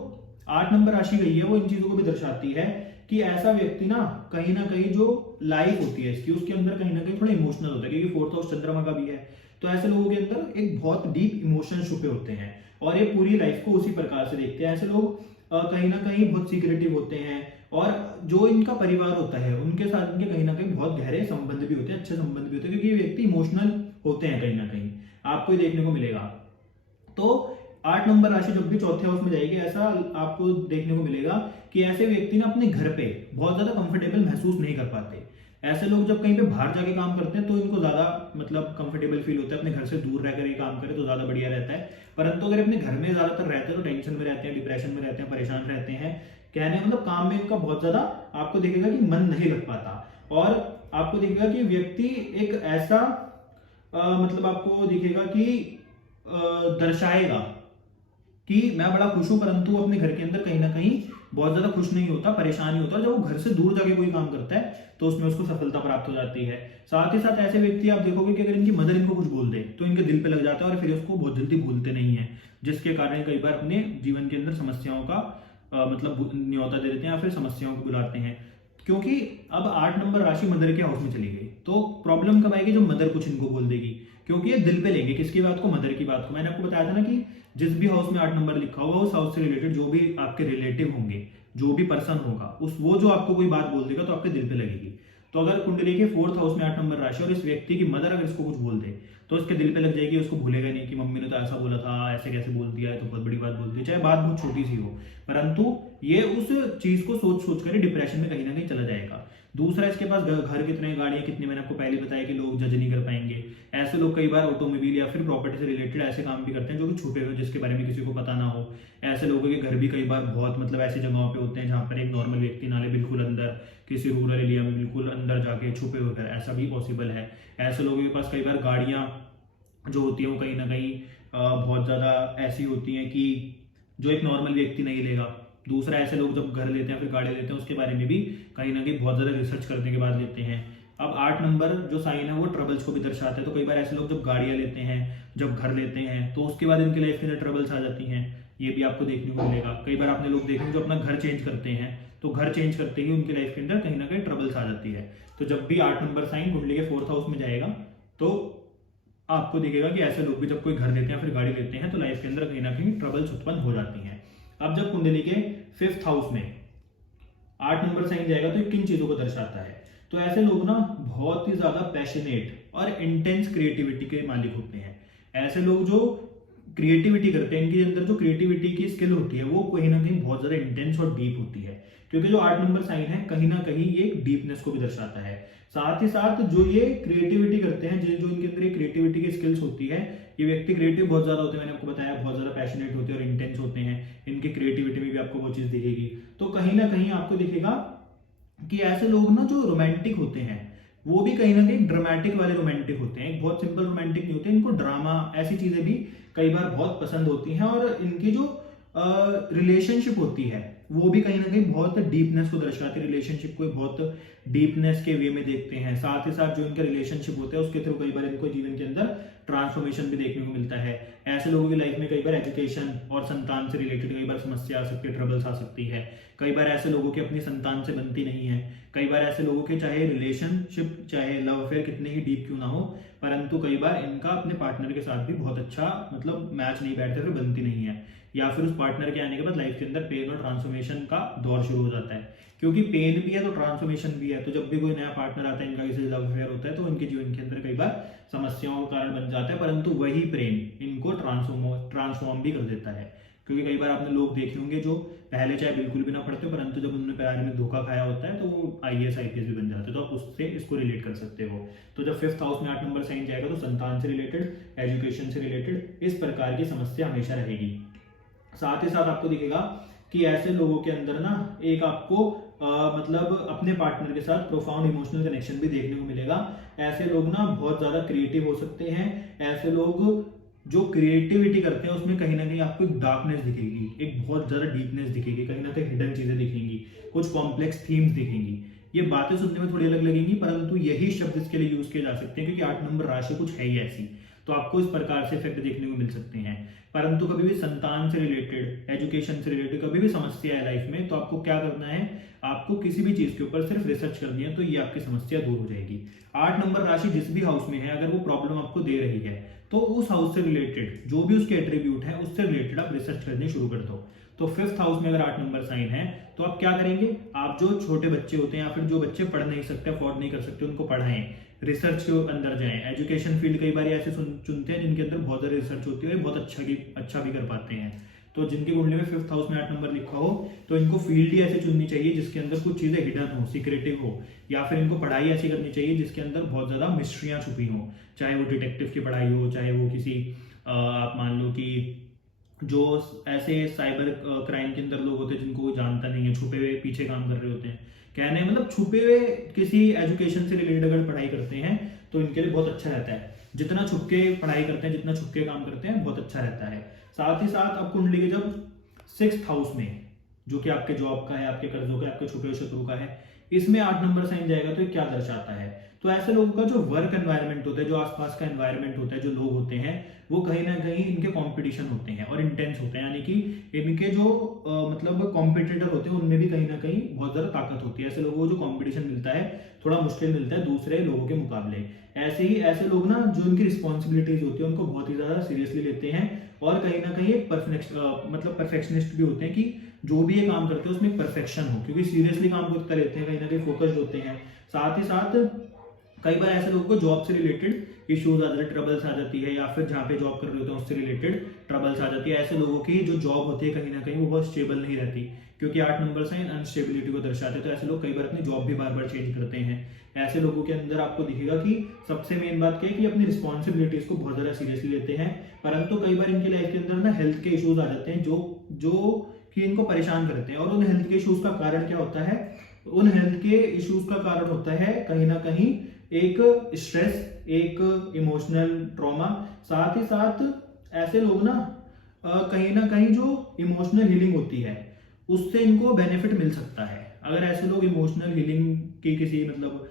8 नंबर राशि गई है वो इन चीजों को भी दर्शाती है कि ऐसा व्यक्ति ना कहीं जो लाइफ होती है इसकी, उसके अंदर कहीं ना कहीं थोड़ा इमोशनल होता है, क्योंकि 4th हाउस चंद्रमा का भी है। तो ऐसे लोगों के अंदर एक बहुत डीप इमोशन छुपे होते हैं और ये पूरी लाइफ को उसी प्रकार से देखते हैं। ऐसे लोग कहीं ना कहीं बहुत सीक्रेटिव होते हैं और जो इनका परिवार होता है उनके साथ इनके कहीं ना कहीं बहुत गहरे संबंध भी होते हैं, अच्छे संबंध भी होते हैं, क्योंकि ये व्यक्ति इमोशनल होते हैं कहीं ना कहीं, आपको ये देखने को मिलेगा। तो 8 नंबर राशि जब भी 4th हाउस में जाएगी ऐसा आपको देखने को मिलेगा कि ऐसे व्यक्ति ना अपने घर पे बहुत ज्यादा कंफर्टेबल महसूस नहीं कर पाते। ऐसे लोग जब कहीं पे बाहर जाके काम करते हैं तो इनको ज्यादा मतलब कंफर्टेबल फील होता है, अपने घर से दूर रहकर ये काम करें तो ज्यादा बढ़िया रहता है। परंतु अगर अपने घर में ज्यादातर रहते हैं तो टेंशन में रहते हैं, डिप्रेशन में रहते हैं, परेशान रहते हैं, कहने मतलब काम में इनका बहुत ज्यादा आपको दिखेगा कि मन नहीं लग पाता। और आपको दिखेगा कि व्यक्ति एक ऐसा मतलब आपको दिखेगा कि दर्शाएगा कि मैं बड़ा खुश हूं, परंतु अपने घर के अंदर कहीं ना कहीं बहुत ज्यादा खुश नहीं होता, परेशान ही होता। जब वो घर से दूर जाके कोई काम करता है तो उसमें उसको सफलता प्राप्त हो जाती है। साथ ही साथ ऐसे व्यक्ति आप देखोगे कि अगर इनकी मदर इनको कुछ बोल दे तो इनके दिल पे लग जाता है और फिर उसको बहुत जल्दी भूलते नहीं है, जिसके कारण कई बार अपने जीवन के अंदर समस्याओं का मतलब न्योता दे देते हैं या फिर समस्याओं को बुलाते हैं। क्योंकि अब 8 नंबर राशि मदर के हाउस में चली गई तो प्रॉब्लम कब आएगी? जब मदर कुछ इनको बोल देगी, क्योंकि ये दिल पे लेंगे किसकी बात को? मदर की बात को। मैंने आपको बताया था ना कि जिस भी हाउस में 8 नंबर लिखा होगा उस हाउस से रिलेटेड जो भी आपके रिलेटिव होंगे, जो भी पर्सन होगा, उस वो जो आपको कोई बात बोल देगा तो आपके दिल पे लगेगी। तो अगर कुंडली के 4th हाउस में 8 नंबर राशि और इस व्यक्ति की मदर अगर इसको कुछ बोल दे तो उसके दिल पे लग जाएगी, उसको भूलेगा नहीं कि मम्मी ने तो ऐसा बोला था, ऐसे कैसे बोल दिया है, तो बहुत बड़ी बात बोल दी, चाहे बात बहुत छोटी सी हो, परंतु ये उस चीज को सोच सोच कर डिप्रेशन में कहीं ना कहीं चला जाएगा। दूसरा, इसके पास घर कितने, गाड़ियां कितनी, मैंने आपको पहले बताया कि लोग जज नहीं कर पाएंगे। ऐसे लोग कई बार ऑटोमोबाइल या फिर प्रॉपर्टी से रिलेटेड ऐसे काम भी करते हैं जो कि छुपे हुए, जिसके बारे में किसी को पता ना हो। ऐसे लोगों के घर भी कई बार बहुत मतलब ऐसी जगहों पे होते हैं जहां पर एक नॉर्मल व्यक्ति नाले बिल्कुल अंदर, किसी रूरल एरिया में बिल्कुल अंदर जाके छुपे हुए घर, ऐसा भी पॉसिबल है। ऐसे लोगों के पास कई बार गाड़ियां जो होती है वो कहीं ना कहीं बहुत ज्यादा ऐसी होती हैं कि जो एक नॉर्मल व्यक्ति नहीं लेगा। दूसरा, ऐसे लोग जब घर लेते हैं फिर गाड़ी लेते हैं उसके बारे में भी कहीं ना कहीं बहुत ज्यादा रिसर्च करने के बाद लेते हैं। अब 8 नंबर जो साइन है वो ट्रबल्स को भी दर्शाता है। तो कई बार ऐसे लोग जब गाड़ियां लेते हैं, जब घर लेते हैं, तो उसके बाद इनकी लाइफ के अंदर ट्रबल्स आ जाती हैं। ये भी आपको देखने को मिलेगा। कई बार आपने लोग देखेंगे जो अपना घर चेंज करते हैं, तो घर चेंज करते ही उनकी लाइफ के अंदर कहीं ना कहीं ट्रबल्स आ जाती है। तो जब भी 8 नंबर साइन कुंडली के 4th हाउस में जाएगा तो आपको दिखेगा कि ऐसे लोग भी जब कोई घर लेते हैं फिर गाड़ी लेते हैं तो लाइफ के अंदर कहीं ना कहीं ट्रबल्स उत्पन्न हो जाती हैं। अब जब कुंडली के 5th हाउस में 8 नंबर साइन जाएगा तो किन चीजों को दर्शाता है? तो ऐसे लोग ना बहुत ही ज्यादा पैशनेट और इंटेंस क्रिएटिविटी के मालिक होते हैं। ऐसे लोग जो क्रिएटिविटी करते हैं, इनके अंदर जो क्रिएटिविटी की स्किल होती है वो कहीं ना कहीं बहुत ज्यादा इंटेंस और डीप होती है, क्योंकि जो 8 नंबर साइन है कहीं ना कहीं ये डीपनेस को भी दर्शाता है। साथ ही साथ जो ये क्रिएटिविटी करते हैं, जो इनके अंदर क्रिएटिविटी की स्किल्स होती है, ये व्यक्ति क्रिएटिव बहुत ज्यादा होते हैं, मैंने आपको बताया बहुत ज्यादा पैशनेट होते हैं और इंटेंस होते हैं। इनकी क्रिएटिविटी में भी आपको वो चीज दिखेगी। तो कहीं ना कहीं आपको दिखेगा कि ऐसे लोग ना जो रोमांटिक होते हैं वो भी कहीं ना कहीं ड्रामेटिक वाले रोमांटिक होते हैं। बहुत सिंपल रोमांटिक नहीं होते, इनको ड्रामा ऐसी चीजें भी कई बार बहुत पसंद होती हैं और इनकी जो रिलेशनशिप होती है वो भी कहीं ना कहीं बहुत डीपनेस को दर्शाती है। रिलेशनशिप को बहुत डीपनेस के वे में देखते हैं। साथ ही साथ जो इनका रिलेशनशिप होता है उसके थ्रू कई बार इनको जीवन के अंदर ट्रांसफॉर्मेशन भी देखने को मिलता है। ऐसे लोगों की लाइफ में कई बार एजुकेशन और संतान से रिलेटेड कई बार समस्या आ सकती है, ट्रबल्स आ सकती है। कई बार ऐसे लोगों की अपनी संतान से बनती नहीं है। कई बार ऐसे लोगों के चाहे रिलेशनशिप, चाहे लव अफेयर कितने ही डीप क्यों ना हो, परंतु कई बार इनका अपने पार्टनर के साथ भी बहुत अच्छा मतलब मैच नहीं बैठते, फिर बनती नहीं है, या फिर उस पार्टनर के आने के बाद लाइफ के अंदर पेन और ट्रांसफॉर्मेशन का दौर शुरू हो जाता है। क्योंकि पेन भी है तो ट्रांसफॉर्मेशन भी है। तो जब भी कोई नया पार्टनर आता है, इनका किसी लव अफेयर होता है, तो उनके जीवन के अंदर कई बार समस्याओं का कारण बन जाता है, परंतु वही प्रेम इनको ट्रांसफॉर्म भी कर देता है। क्योंकि कई बार आपने लोग देखे होंगे जो पहले चाहे बिल्कुल भी ना पढ़ते, परंतु जब उन्होंने प्यार में धोखा खाया होता है तो वो IAS IPS भी बन जाते हैं। तो आप उससे इसको रिलेट कर सकते हो। तो जब 5th हाउस में 8 नंबर साइन जाएगा तो संतान से रिलेटेड, एजुकेशन से रिलेटेड इस प्रकार की समस्या हमेशा रहेगी। साथ ही साथ आपको दिखेगा कि ऐसे लोगों के अंदर ना एक आपको मतलब अपने पार्टनर के साथ प्रोफाउंड इमोशनल कनेक्शन भी देखने को मिलेगा। ऐसे लोग ना बहुत ज्यादा क्रिएटिव हो सकते हैं। ऐसे लोग जो क्रिएटिविटी करते हैं उसमें कहीं ना कहीं आपको एक डार्कनेस दिखेगी, एक बहुत ज्यादा डीपनेस दिखेगी, कहीं ना कहीं हिडन चीजें दिखेंगी, कुछ कॉम्प्लेक्स थीम्स दिखेंगी। ये बातें सुनने में थोड़ी अलग लगेंगी, परंतु यही शब्द इसके लिए यूज किए जा सकते हैं, क्योंकि 8 नंबर राशि कुछ है ही ऐसी। तो आपको इस प्रकार से इफेक्ट देखने को मिल सकते हैं। परंतु कभी भी संतान से रिलेटेड, एजुकेशन से रिलेटेड कभी भी समस्या है लाइफ में, तो आपको क्या करना है, आपको किसी भी चीज के ऊपर सिर्फ रिसर्च करनी है, तो ये आपकी समस्या दूर हो जाएगी। 8 नंबर राशि जिस भी हाउस में है, अगर वो प्रॉब्लम आपको दे रही है, तो उस हाउस से रिलेटेड जो भी उसके एट्रीब्यूट है उससे रिलेटेड आप रिसर्च करनी शुरू कर दो। तो 5th हाउस में अगर 8 नंबर साइन है तो आप क्या करेंगे, आप जो छोटे बच्चे होते हैं या फिर जो बच्चे पढ़ नहीं सकते, अफोर्ड नहीं कर सकते, उनको पढ़ाएं, रिसर्च के अंदर जाएं। एजुकेशन फील्ड कई बार ऐसे चुनते हैं जिनके अंदर बहुत ज्यादा रिसर्च होती है, बहुत अच्छा भी कर पाते हैं। तो जिनकी कुंडली में 5th हाउस में 8 नंबर लिखा हो तो इनको फील्ड ही ऐसे चुननी चाहिए जिसके अंदर कुछ चीजें हिडन हो, सीक्रेटिव हो, या फिर इनको पढ़ाई ऐसी करनी चाहिए जिसके अंदर बहुत ज्यादा मिस्ट्रियां छुपी हो। चाहे वो डिटेक्टिव की पढ़ाई हो, चाहे वो किसी आप मान लो कि जो ऐसे साइबर क्राइम के अंदर लोग होते हैं जिनको वो जानता नहीं है, छुपे हुए पीछे काम कर रहे होते हैं, कहने मतलब छुपे हुए किसी एजुकेशन से रिलेटेड अगर पढ़ाई करते हैं तो इनके लिए बहुत अच्छा रहता है। जितना छुपके पढ़ाई करते हैं, जितना छुपके काम करते हैं, बहुत अच्छा रहता है। साथ ही साथ अब कुंडली के जब 6th हाउस में, जो कि आपके जॉब का है, आपके कर्जों का, आपके छुपे हुए शत्रु का है, इसमें 8 नंबर साइन जाएगा तो ये क्या दर्शाता है, तो ऐसे लोगों का जो वर्क एनवायरनमेंट होता है, जो आसपास का एनवायरनमेंट होता है, जो लोग होते हैं, वो कहीं ना कहीं इनके कंपटीशन होते हैं और इंटेंस होते हैं, यानी कि इनके जो मतलब कॉम्पिटिटर होते हैं उनमें भी कहीं ना कहीं बहुत ज्यादा ताकत होती है। ऐसे लोगों को जो कॉम्पिटिशन मिलता है थोड़ा मुश्किल मिलता है दूसरे लोगों के मुकाबले। ऐसे ही ऐसे लोग ना जो इनकी रिस्पॉन्सिबिलिटीज होती है उनको बहुत ही ज्यादा सीरियसली लेते हैं और कहीं ना कहीं एक परफेक्शनिस्ट भी होते हैं कि जो भी ये काम करते हैं उसमें परफेक्शन हो, क्योंकि सीरियसली काम को इतना लेते हैं, कहीं ना कहीं फोकस्ड होते हैं। साथ ही साथ कई बार ऐसे लोगों को जॉब से रिलेटेड इश्यूज आ जाते हैं, ट्रबल्स आ जाती है, या फिर जहाँ पे जॉब कर रहे होते हैं उससे रिलेटेड ट्रबल्स आ जाती है। ऐसे लोगों की जो जॉब होती है कहीं ना कहीं वो बहुत स्टेबल नहीं रहती, क्योंकि 8 नंबर साइन अनस्टेबिलिटी को दर्शाते हैं। तो ऐसे लोग कई बार अपनी जॉब भी बार बार चेंज करते हैं। ऐसे लोगों के अंदर आपको दिखेगा कि सबसे मेन बात क्या है कि अपनी रिस्पॉन्सिबिलिटीज को बहुत ज्यादा सीरियसली लेते हैं, परंतु कई बार इनकी लाइफ के अंदर ना हेल्थ के इश्यूज आ जाते हैं जो कि इनको परेशान करते हैं। और उन हेल्थ के इश्यूज का कारण क्या होता है, उन हेल्थ के इश्यूज का कारण होता है कहीं ना कहीं एक स्ट्रेस, एक इमोशनल ट्रॉमा। साथ ही साथ ऐसे लोग ना कहीं जो इमोशनल हीलिंग होती है उससे इनको बेनिफिट मिल सकता है। अगर ऐसे लोग इमोशनल हीलिंग की किसी मतलब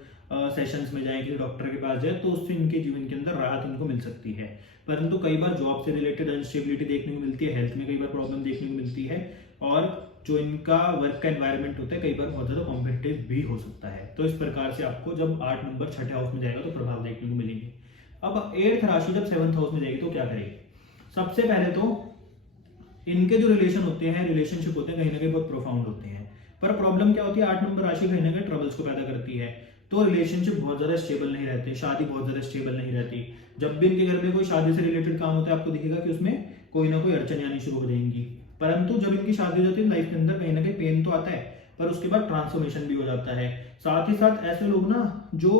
सेशंस में जाए, किसी डॉक्टर के पास जाए, तो उससे इनके जीवन के अंदर राहत इनको मिल सकती है। परंतु कई बार जॉब से रिलेटेड अनस्टेबिलिटी देखने को मिलती है, हेल्थ में कई बार प्रॉब्लम देखने को मिलती है, और जो इनका वर्क का एनवायरनमेंट होता है कई बार बहुत ज्यादा कॉम्पिटिटिव भी हो सकता है। तो इस प्रकार से आपको जब 8 नंबर 6ठे हाउस में जाएगा तो प्रभाव देखने को मिलेंगे। अब 8th राशि जब 7th हाउस में जाएगी तो क्या करेगी, सबसे पहले तो इनके जो रिलेशन होते हैं, रिलेशनशिप होते हैं, कहीं ना कहीं बहुत प्रोफाउंड होते हैं। पर प्रॉब्लम क्या होती है, 8 नंबर राशि कहीं ना कहीं ट्रबल्स को पैदा करती है। तो रिलेशनशिप बहुत ज्यादा स्टेबल नहीं रहते, शादी बहुत ज्यादा स्टेबल नहीं रहती। जब भी इनके घर में कोई शादी से रिलेटेड काम होता है आपको दिखेगा कि उसमें कोई ना कोई अड़चन आनी शुरू हो जाएंगी। परंतु जब इनकी शादी हो जाती है लाइफ के अंदर कहीं ना कहीं पेन तो आता है, पर उसके बाद ट्रांसफॉर्मेशन भी हो जाता है। साथ ही साथ ऐसे लोग ना जो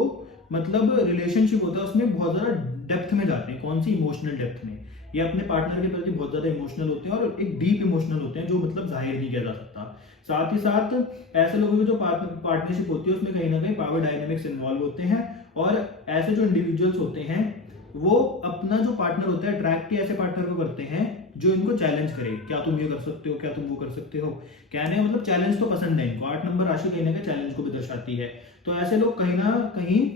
मतलब रिलेशनशिप होता है उसमें बहुत ज्यादा डेप्थ में जाते हैं। कौन सी, इमोशनल डेप्थ में। ये अपने पार्टनर के प्रति बहुत ज्यादा इमोशनल होते हैं और एक डीप इमोशनल होते हैं जो मतलब जाहिर नहीं किया जा सकता। साथ ही साथ ऐसे लोगों की जो पार्टनरशिप होती है उसमें कहीं ना कहीं पावर डायनेमिक्स इन्वॉल्व होते हैं, और ऐसे जो इंडिविजुअल्स होते हैं वो अपना जो पार्टनर होता है अट्रैक्ट ही ऐसे पार्टनर को करते हैं जो इनको चैलेंज करे, क्या तुम ये कर सकते हो, क्या तुम वो कर सकते हो, कहने मतलब चैलेंज तो पसंद है इनको। 8 नंबर राशि कहीं ना कहीं चैलेंज को भी दर्शाती है। तो ऐसे लोग कहीं ना कहीं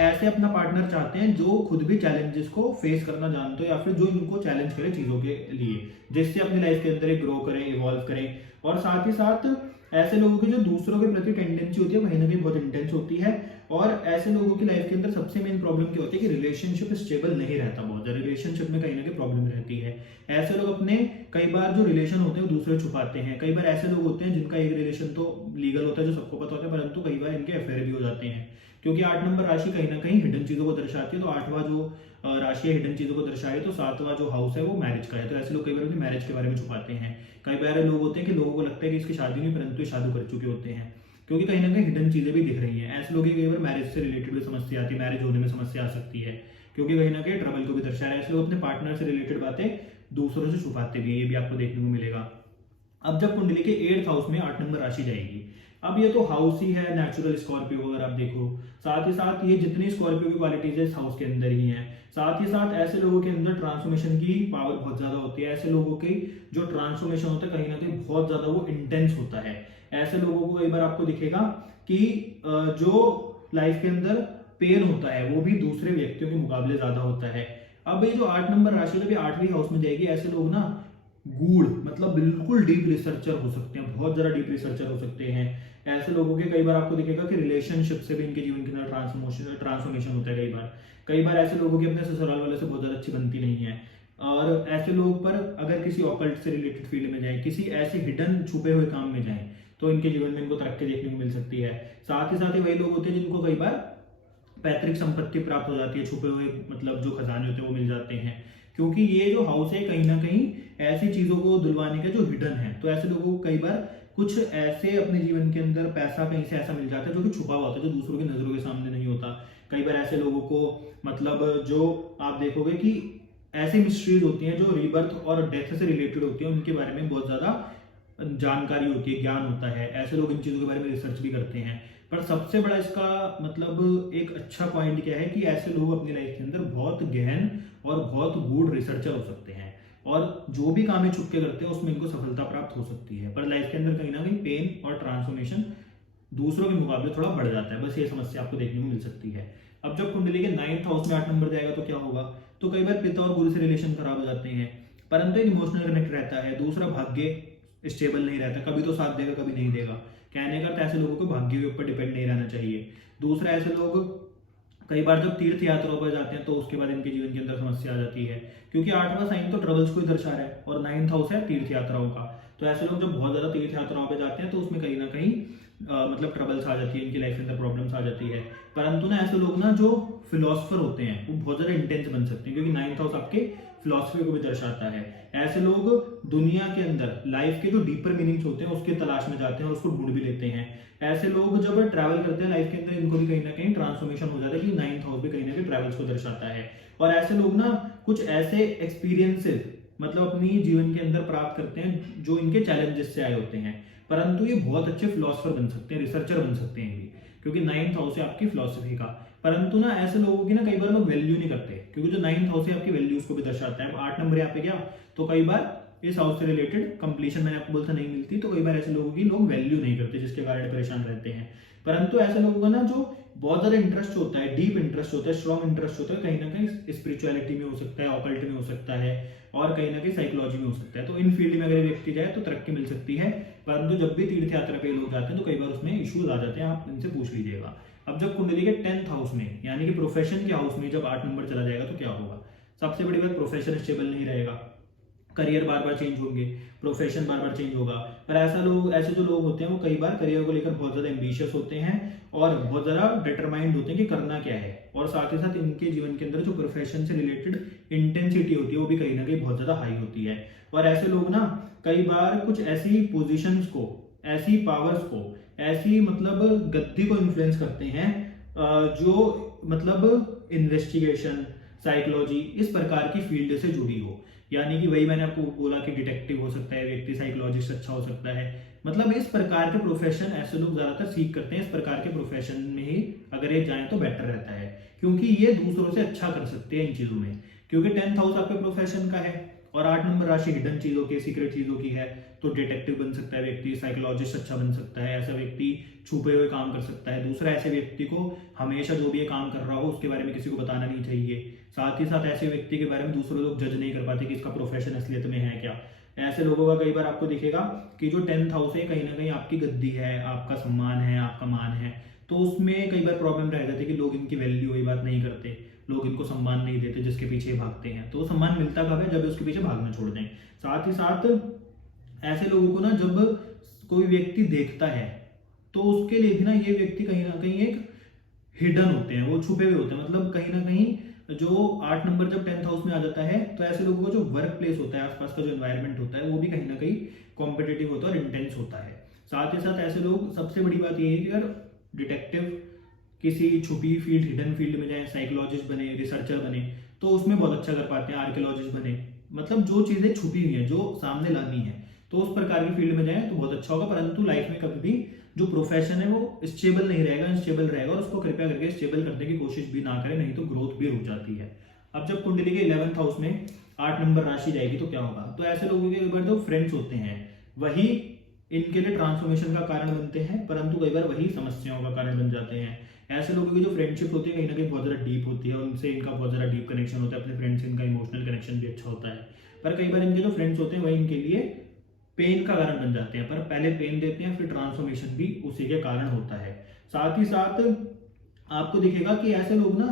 ऐसे अपना पार्टनर चाहते हैं जो खुद भी चैलेंजेस को फेस करना जानते हो, या फिर जो इनको चैलेंज करे चीजों के लिए, जिससे अपनी लाइफ के अंदर ग्रो करें, इवॉल्व करें। और साथ ही साथ ऐसे लोगों की जो दूसरों के प्रति टेंडेंसी होती है कहीं ना कहीं बहुत इंटेंस होती है। और ऐसे लोगों की लाइफ के अंदर सबसे मेन प्रॉब्लम क्या होती है कि रिलेशनशिप स्टेबल नहीं रहता, बहुत ज्यादा रिलेशनशिप में कहीं ना कहीं प्रॉब्लम रहती है। ऐसे लोग अपने कई बार जो रिलेशन होते हैं वो दूसरे छुपाते हैं। कई बार ऐसे लोग होते हैं जिनका एक रिलेशन तो लीगल होता है जो सबको पता होता है, परंतु कई बार इनके अफेयर भी हो जाते हैं। क्योंकि 8 नंबर राशि कहीं ना कहीं हिडन चीजों को दर्शाती है। तो 8वां जो राशि है हिडन चीजों को दर्शाए, तो 7वां जो हाउस है वो मैरिज का है। तो ऐसे लोग कई बार अपनी मैरिज के बारे में छुपाते हैं। कई बार लोग होते हैं कि लोगों को लगता है कि इसकी शादी नहीं, परंतु ये शादी कर चुके होते हैं, क्योंकि कहीं ना कहीं हिडन चीजें भी दिख रही हैं। ऐसे लोगों की कई बार मैरिज से रिलेटेड भी समस्या आती है, मैरिज होने में समस्या आ सकती है, क्योंकि कहीं ना कहीं ट्रबल को भी दर्शा रहा है। ऐसे लोग अपने पार्टनर से रिलेटेड बातें दूसरों से छुपाते भी है, ये भी आपको देखने को मिलेगा। अब जब कुंडली के 8th हाउस में 8 नंबर राशि जाएगी, अब ये तो हाउस ही है नेचुरल स्कॉर्पियो, अगर आप देखो, साथ ही साथ ये जितनी स्कॉर्पियो की क्वालिटीज है इस हाउस के अंदर ही है। साथ ही साथ ऐसे लोगों के अंदर ट्रांसफॉर्मेशन की पावर बहुत ज्यादा होती है। ऐसे लोगों की जो ट्रांसफॉर्मेशन होता है कहीं ना कहीं बहुत ज्यादा वो इंटेंस होता है। ऐसे लोगों को कई बार आपको दिखेगा कि जो लाइफ के अंदर पेन होता है वो भी दूसरे व्यक्तियों के मुकाबले ज्यादा होता है। अब ये जो 8 नंबर राशि जब 8वीं हाउस में जाएगी, ऐसे लोग ना गूढ़ मतलब बिल्कुल डीप रिसर्चर हो सकते हैं, बहुत ज्यादा डीप रिसर्चर हो सकते हैं। ऐसे लोगों के कई बार आपको दिखेगा कि रिलेशनशिप से भी इनके जीवन के अंदर ट्रांसफॉर्मेशन होता है। कई बार ऐसे लोगों की अपने ससुराल वाले से बहुत ज्यादा अच्छी बनती नहीं है। और ऐसे लोगों पर अगर किसी ऑकल्ट से रिलेटेड फील्ड में जाए, किसी ऐसे हिडन छुपे हुए काम में जाए, तो इनके जीवन में इनको तरक्की देखने को मिल सकती है। साथ ही वही लोग होते हैं जिनको कई बार पैतृक संपत्ति प्राप्त हो जाती है, छुपे हुए मतलब जो खजाने होते हैं वो मिल जाते हैं, क्योंकि ये जो हाउस है कहीं ना कहीं ऐसी चीजों को दिलवाने का जो हिडन है। तो ऐसे लोगों को कई बार कुछ ऐसे अपने जीवन के अंदर पैसा कहीं से ऐसा मिल जाता है जो कि छुपा हुआ होता है, जो दूसरों की नजरों के सामने नहीं होता। कई बार ऐसे लोगों को मतलब जो आप देखोगे कि ऐसी मिस्ट्रीज होती हैं जो रीबर्थ और डेथ से रिलेटेड होती है, उनके बारे में बहुत ज्यादा जानकारी होती है, ज्ञान होता है। ऐसे लोग इन चीजों के बारे में रिसर्च भी करते हैं। पर सबसे बड़ा इसका मतलब एक अच्छा पॉइंट क्या है कि ऐसे लोग अपनी लाइफ के अंदर बहुत गहन और बहुत गूढ़ रिसर्चर हो सकते हैं, और जो भी काम ये छुप के करते हैं उसमें इनको सफलता प्राप्त हो सकती है। पर लाइफ के अंदर कहीं ना कहीं पेन और ट्रांसफॉर्मेशन दूसरों के मुकाबले थोड़ा बढ़ जाता है, बस ये समस्या आपको देखने को मिल सकती है। अब जब कुंडली के 9th हाउस में 8 नंबर जाएगा तो क्या होगा, तो कई बार पिता और गुरु से रिलेशन खराब हो जाते हैं, परंतु एक इमोशनल कनेक्ट रहता है। दूसरा भाग्य स्टेबल नहीं रहता, कभी तो साथ देगा कभी नहीं देगा। कहने का ऐसे लोगों को भाग्य के ऊपर डिपेंड नहीं रहना चाहिए। दूसरा, ऐसे लोग कई बार जब तीर्थ यात्राओं पर जाते हैं तो उसके बाद इनके जीवन के अंदर समस्या आ जाती है, क्योंकि 8वां साइन तो ट्रेवल्स को ही दर्शा रहा है और 9th हाउस है तीर्थ यात्राओं का। तो ऐसे लोग जब बहुत ज्यादा तीर्थ यात्राओं पे जाते हैं तो उसमें कहीं ना कहीं मतलब ट्रबल्स आ जाती है, इनकी लाइफ के अंदर प्रॉब्लम्स आ जाती है। परंतु ना ऐसे लोग ना जो फिलोसफर होते हैं वो बहुत ज्यादा इंटेंस बन सकते हैं, क्योंकि 9th हाउस आपके फिलोसफी को भी दर्शाता है। ऐसे लोग दुनिया के अंदर लाइफ के जो डीपर मीनिंग्स होते हैं उसके तलाश में जाते हैं और उसको ढूंढ भी लेते हैं। ऐसे लोग जब ट्रैवल करते हैं लाइफ के अंदर, इनको भी कहीं ना कहीं ट्रांसफॉर्मेशन हो जाता है, कि 9th हाउस भी कहीं ना कहीं ट्रैवल्स को दर्शाता है। और ऐसे लोग ना कुछ ऐसे एक्सपीरियंसेस मतलब अपनी जीवन के अंदर प्राप्त करते हैं जो इनके चैलेंजेस से आए होते हैं, परंतु ये बहुत अच्छे फिलोसफर बन सकते हैं, रिसर्चर बन सकते हैं भी, क्योंकि 9th हाउस है आपकी फिलोसफी का। परंतु ना ऐसे लोगों की ना कई बार लोग वैल्यू नहीं करते, क्योंकि जो 9th हाउस है आपकी वैल्यूज को भी दर्शाता है। 8 नंबर यहाँ पे गया तो कई बार इस हाउस से रिलेटेड कंप्लीशन मैंने आपको बोलता नहीं मिलती, तो कई बार ऐसे लोगों की लोग वैल्यू नहीं करते, जिसके कारण परेशान रहते हैं। परंतु ऐसे लोगों का ना जो बहुत ज्यादा इंटरेस्ट होता है, डीप इंटरेस्ट होता है, स्ट्रॉन्ग इंटरेस्ट होता है, कहीं ना कहीं स्पिरिचुअलिटी में हो सकता है, ऑकल्ट में हो सकता है, और कहीं ना कहीं साइकोलॉजी में हो सकता है। तो इन फील्ड में अगर व्यक्ति जाए तो तरक्की मिल सकती है। परंतु जब भी तीर्थ यात्रा पे लोग जाते हैं तो कई बार उसमें इश्यूज आ जाते हैं, आप इनसे पूछ लीजिएगा। अब जब कुंडली के 10th हाउस में यानी कि प्रोफेशन के हाउस में जब 8 नंबर चला जाएगा तो क्या होगा, सबसे बड़ी बात प्रोफेशन स्टेबल नहीं रहेगा, करियर बार बार चेंज होंगे, प्रोफेशन बार बार चेंज होगा। पर ऐसे जो लोग होते हैं वो कई बार करियर को लेकर बहुत ज्यादा एम्बिशियस होते हैं और बहुत ज्यादा डिटरमाइंड होते हैं कि करना क्या है, और साथ ही साथ इनके जीवन के अंदर जो प्रोफेशन से रिलेटेड इंटेंसिटी होती है वो भी कहीं ना कहीं बहुत ज्यादा हाई होती है। और ऐसे लोग ना कई बार कुछ ऐसी पोजिशंस को, ऐसी पावर्स को, ऐसी मतलब गद्दी को इन्फ्लुएंस करते हैं जो मतलब इन्वेस्टिगेशन, साइकोलॉजी इस प्रकार की फील्ड से जुड़ी हो। यानी कि वही मैंने आपको बोला कि डिटेक्टिव हो सकता है व्यक्ति, साइकोलॉजिस्ट अच्छा हो सकता है, मतलब इस प्रकार के प्रोफेशन ऐसे लोग ज्यादातर सीख करते हैं। इस प्रकार के प्रोफेशन में ही अगर ये जाएं तो बेटर रहता है, क्योंकि ये दूसरों से अच्छा कर सकते हैं इन चीजों में, क्योंकि 10th हाउस आपके प्रोफेशन का है और 8 नंबर राशि हिडन चीजों की, सीक्रेट चीजों की है। तो डिटेक्टिव बन सकता है व्यक्ति, साइकोलॉजिस्ट अच्छा बन सकता है, ऐसा व्यक्ति छुपे हुए काम कर सकता है। दूसरा, ऐसे व्यक्ति को हमेशा जो भी ये काम कर रहा हो उसके बारे में किसी को बताना नहीं चाहिए। साथ ही साथ ऐसे व्यक्ति के बारे में दूसरे लोग जज नहीं कर पाते कि इसका प्रोफेशन असलियत में है क्या। ऐसे लोगों का कई बार आपको दिखेगा कि जो 10th हाउस है कहीं ना कहीं आपकी गद्दी है, आपका सम्मान है, आपका मान है, तो उसमें कई बार प्रॉब्लम रह जाती है कि लोग इनकी वैल्यू ये बात नहीं करते, लोग इनको सम्मान नहीं देते जिसके पीछे भागते हैं। तो सम्मान मिलता कब है, जब उसके पीछे भागना छोड़ दें। साथ ही साथ ऐसे लोगों को ना जब कोई व्यक्ति देखता है तो उसके लिए भी ना ये व्यक्ति कहीं ना कहीं एक हिडन होते हैं, वो छुपे हुए होते हैं। मतलब कहीं ना कहीं जो 8 नंबर जब 10th हाउस में आ जाता है तो ऐसे लोगों का जो वर्क प्लेस होता है, आसपास का जो एनवायरनमेंट होता है, वो भी कहीं ना कहीं कॉम्पिटेटिव होता है और इंटेंस होता है। साथ ही साथ ऐसे लोग, सबसे बड़ी बात ये है कि अगर डिटेक्टिव किसी छुपी फील्ड, हिडन फील्ड में जाए, साइकोलॉजिस्ट बने, रिसर्चर बने, तो उसमें बहुत अच्छा कर पाते हैं। आर्कियोलॉजिस्ट बने, मतलब जो चीजें छुपी हुई हैं, जो सामने लानी है, तो उस प्रकार की फील्ड में जाए तो बहुत अच्छा होगा। परंतु लाइफ में कभी भी जो प्रोफेशन है वो स्टेबल नहीं रहेगा, अनस्टेबल रहेगा, और उसको कृपया करके स्टेबल करने की कोशिश भी ना करें, नहीं तो ग्रोथ भी रुक जाती है। अब जब कुंडली के 11th हाउस में 8 नंबर राशि जाएगी तो क्या होगा? तो ऐसे लोगों के ऊपर जो फ्रेंड्स होते हैं वही इनके लिए ट्रांसफॉर्मेशन का कारण बनते हैं, परंतु कई बार वही समस्याओं का कारण बन जाते हैं। ऐसे लोगों की जो फ्रेंडशिप होती है कहीं ना कहीं बहुत ज़्यादा डीप होती है, उनसे इनका बहुत ज़्यादा डीप कनेक्शन होता है, अपने फ्रेंड से इनका इमोशनल कनेक्शन भी अच्छा होता है। पर कई बार इनके जो फ्रेंड्स होते हैं वही इनके लिए पेन का कारण बन जाते हैं, पर पहले पेन देते हैं, फिर ट्रांसफॉर्मेशन भी उसी के कारण होता है। साथ ही साथ आपको दिखेगा कि ऐसे लोग ना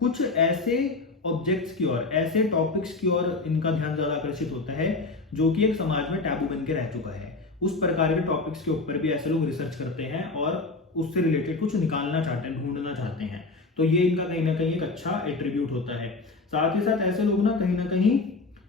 कुछ ऐसे ऑब्जेक्ट्स की ओर, ऐसे टॉपिक्स की ओर इनका ध्यान ज्यादा आकर्षित होता है जो कि एक समाज में टैबू बन के रह चुका है। उस प्रकार के टॉपिक्स के ऊपर भी ऐसे लोग रिसर्च करते हैं और उससे रिलेटेड कुछ निकालना चाहते हैं, ढूंढना चाहते हैं। तो ये इनका कहीं ना कहीं एक अच्छा एट्रीब्यूट होता है। साथ ही साथ ऐसे लोग ना कहीं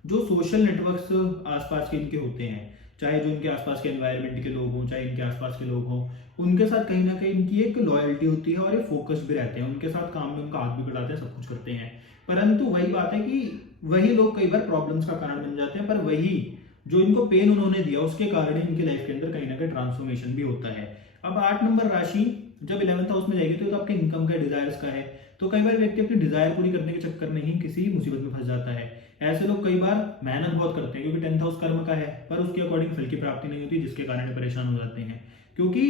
जो सोशल नेटवर्क्स आसपास के इनके होते हैं, चाहे जो इनके आसपास के एनवायरनमेंट के लोग हों, चाहे इनके आसपास के लोग हों, उनके साथ कहीं ना कहीं इनकी एक लॉयल्टी होती है और ये फोकस भी रहते हैं, उनके साथ काम में उनका हाथ भी बढ़ाते हैं, सब कुछ करते हैं। परंतु वही बात है कि वही लोग कई बार प्रॉब्लम्स का कारण बन जाते हैं, पर वही जो इनको पेन उन्होंने दिया उसके कारण इनके लाइफ के अंदर कहीं ना कहीं ट्रांसफॉर्मेशन भी होता है। अब 8 नंबर राशि जब 11th हाउस में जाएगी तो आपके इनकम का, डिजायर्स का है। तो कई बार व्यक्ति अपनी डिजायर पूरी करने के चक्कर में ही किसी मुसीबत में फंस जाता है। ऐसे लोग कई बार मेहनत बहुत करते हैं क्योंकि 10th हाउस कर्म का है, पर उसके अकॉर्डिंग फल की प्राप्ति नहीं होती, जिसके कारण परेशान हो जाते हैं। क्योंकि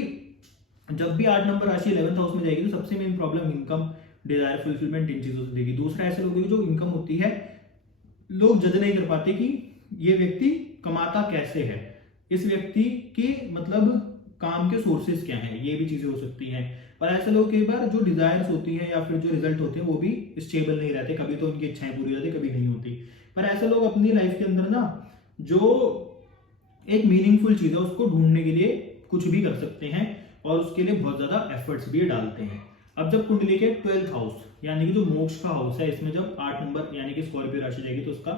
जब भी 8 नंबर राशि 11th हाउस में जाएगी तो सबसे main problem income, desire fulfilment, इन चीजों से देगी। दूसरा, ऐसे लोगों की जो इनकम होती है, लोग जज नहीं कर पाते कि ये व्यक्ति कमाता कैसे है, इस व्यक्ति की मतलब काम के सोर्सेज क्या हैं, ये भी चीजें हो सकती हैं। पर ऐसे लोग कई बार जो डिजायर्स होती हैं या फिर जो रिजल्ट होते हैं वो भी स्टेबल नहीं रहते, कभी तो उनकी इच्छाएं पूरी हो जाती, कभी नहीं होती। पर ऐसे लोग अपनी लाइफ के अंदर ना जो एक मीनिंगफुल चीज है उसको ढूंढने के लिए कुछ भी कर सकते हैं और उसके लिए बहुत ज्यादा एफर्ट्स भी डालते हैं। अब जब कुंडली के 12th हाउस यानी कि जो मोक्ष का हाउस है, इसमें जब 8 नंबर यानी कि स्कॉर्पियो राशि जाएगी तो उसका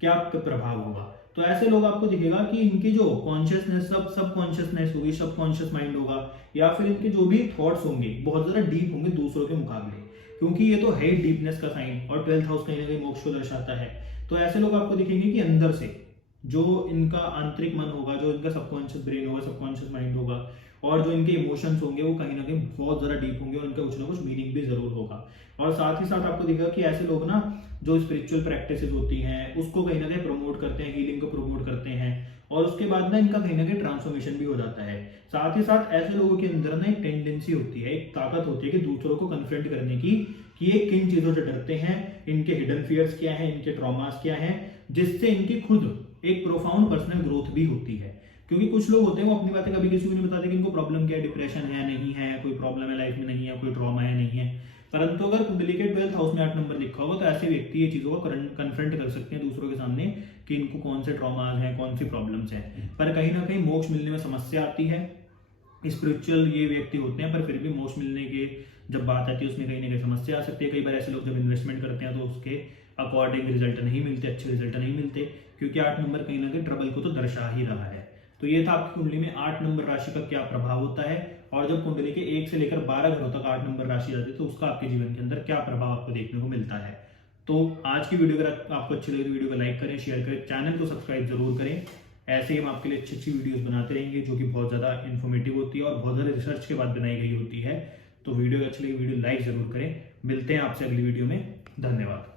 क्या प्रभाव होगा? तो ऐसे लोग आपको दिखेगा कि इनकी जो कॉन्शियसनेस, सब कॉन्शियसनेस होगी, सब कॉन्शियस माइंड होगा, या फिर इनके जो भी थॉट्स होंगे बहुत ज्यादा डीप होंगे दूसरों के मुकाबले, क्योंकि ये तो है डीपनेस का साइन और 12th हाउस कहीं ना कहीं मोक्ष को दर्शाता है। तो ऐसे लोग आपको दिखेंगे कि अंदर से जो इनका आंतरिक मन होगा, जो इनका सबकॉन्शियस ब्रेन होगा, सबकॉन्शियस माइंड होगा, और जो इनके इमोशंस होंगे वो कहीं ना कहीं बहुत ज्यादा डीप होंगे और इनका कुछ ना कुछ मीनिंग भी जरूर होगा। और साथ ही साथ आपको दिखेगा कि ऐसे लोग ना जो स्पिरिचुअल प्रैक्टिसेस होती हैं उसको कहीं ना कहीं प्रमोट करते हैं, हीलिंग को प्रमोट करते हैं, और उसके बाद ना इनका कहीं ना कहीं ट्रांसफॉर्मेशन भी हो जाता है। साथ ही साथ ऐसे लोगों के अंदर ना एक टेंडेंसी होती है, एक ताकत होती है कि दूसरों को कन्फ्रंट करने की, कि ये किन चीजों से डरते हैं, इनके हिडन फियर्स क्या है, इनके ट्रॉमास क्या है, जिससे इनकी खुद एक प्रोफाउंड पर्सनल ग्रोथ भी होती है। क्योंकि कुछ लोग होते हैं वो अपनी बातें कभी किसी को नहीं बताते कि इनको प्रॉब्लम क्या है, डिप्रेशन है नहीं है, कोई प्रॉब्लम है लाइफ में नहीं है, कोई ट्रॉमा है नहीं है। परंतु अगर कुंडली के 12th हाउस में 8 नंबर लिखा होगा तो ऐसे व्यक्ति ये चीजों को कन्फ्रंट कर सकते हैं दूसरों के सामने कि इनको कौन से ट्रॉमाज हैं, कौन सी प्रॉब्लम्स हैं। पर कहीं ना कहीं मोक्ष मिलने में समस्या आती है। स्पिरिचुअल ये व्यक्ति होते हैं पर फिर भी मोक्ष मिलने के जब बात आती है उसमें कहीं ना कहीं समस्या आ सकती है। कई बार ऐसे लोग जब इन्वेस्टमेंट करते हैं तो उसके अकॉर्डिंग रिजल्ट नहीं मिलते, अच्छे रिजल्ट नहीं मिलते, क्योंकि 8 नंबर कहीं ना कहीं ट्रबल को तो दर्शा ही रहा है। तो ये था आपकी कुंडली में 8 नंबर राशि का क्या प्रभाव होता है, और जब कुंडली के 1 से लेकर 12 घरों तक 8 नंबर राशि आती है तो उसका आपके जीवन के अंदर क्या प्रभाव आपको देखने को मिलता है। तो आज की वीडियो अगर आपको अच्छी लगी तो वीडियो को लाइक करें, शेयर करें, चैनल को सब्सक्राइब जरूर करें। ऐसे ही हम आपके लिए अच्छी अच्छी वीडियोस बनाते रहेंगे जो कि बहुत ज़्यादा इन्फॉर्मेटिव होती है और बहुत ज़्यादा रिसर्च के बाद बनाई गई होती है। तो वीडियो अच्छी लगी वीडियो लाइक जरूर करें। मिलते हैं आपसे अगली वीडियो में। धन्यवाद।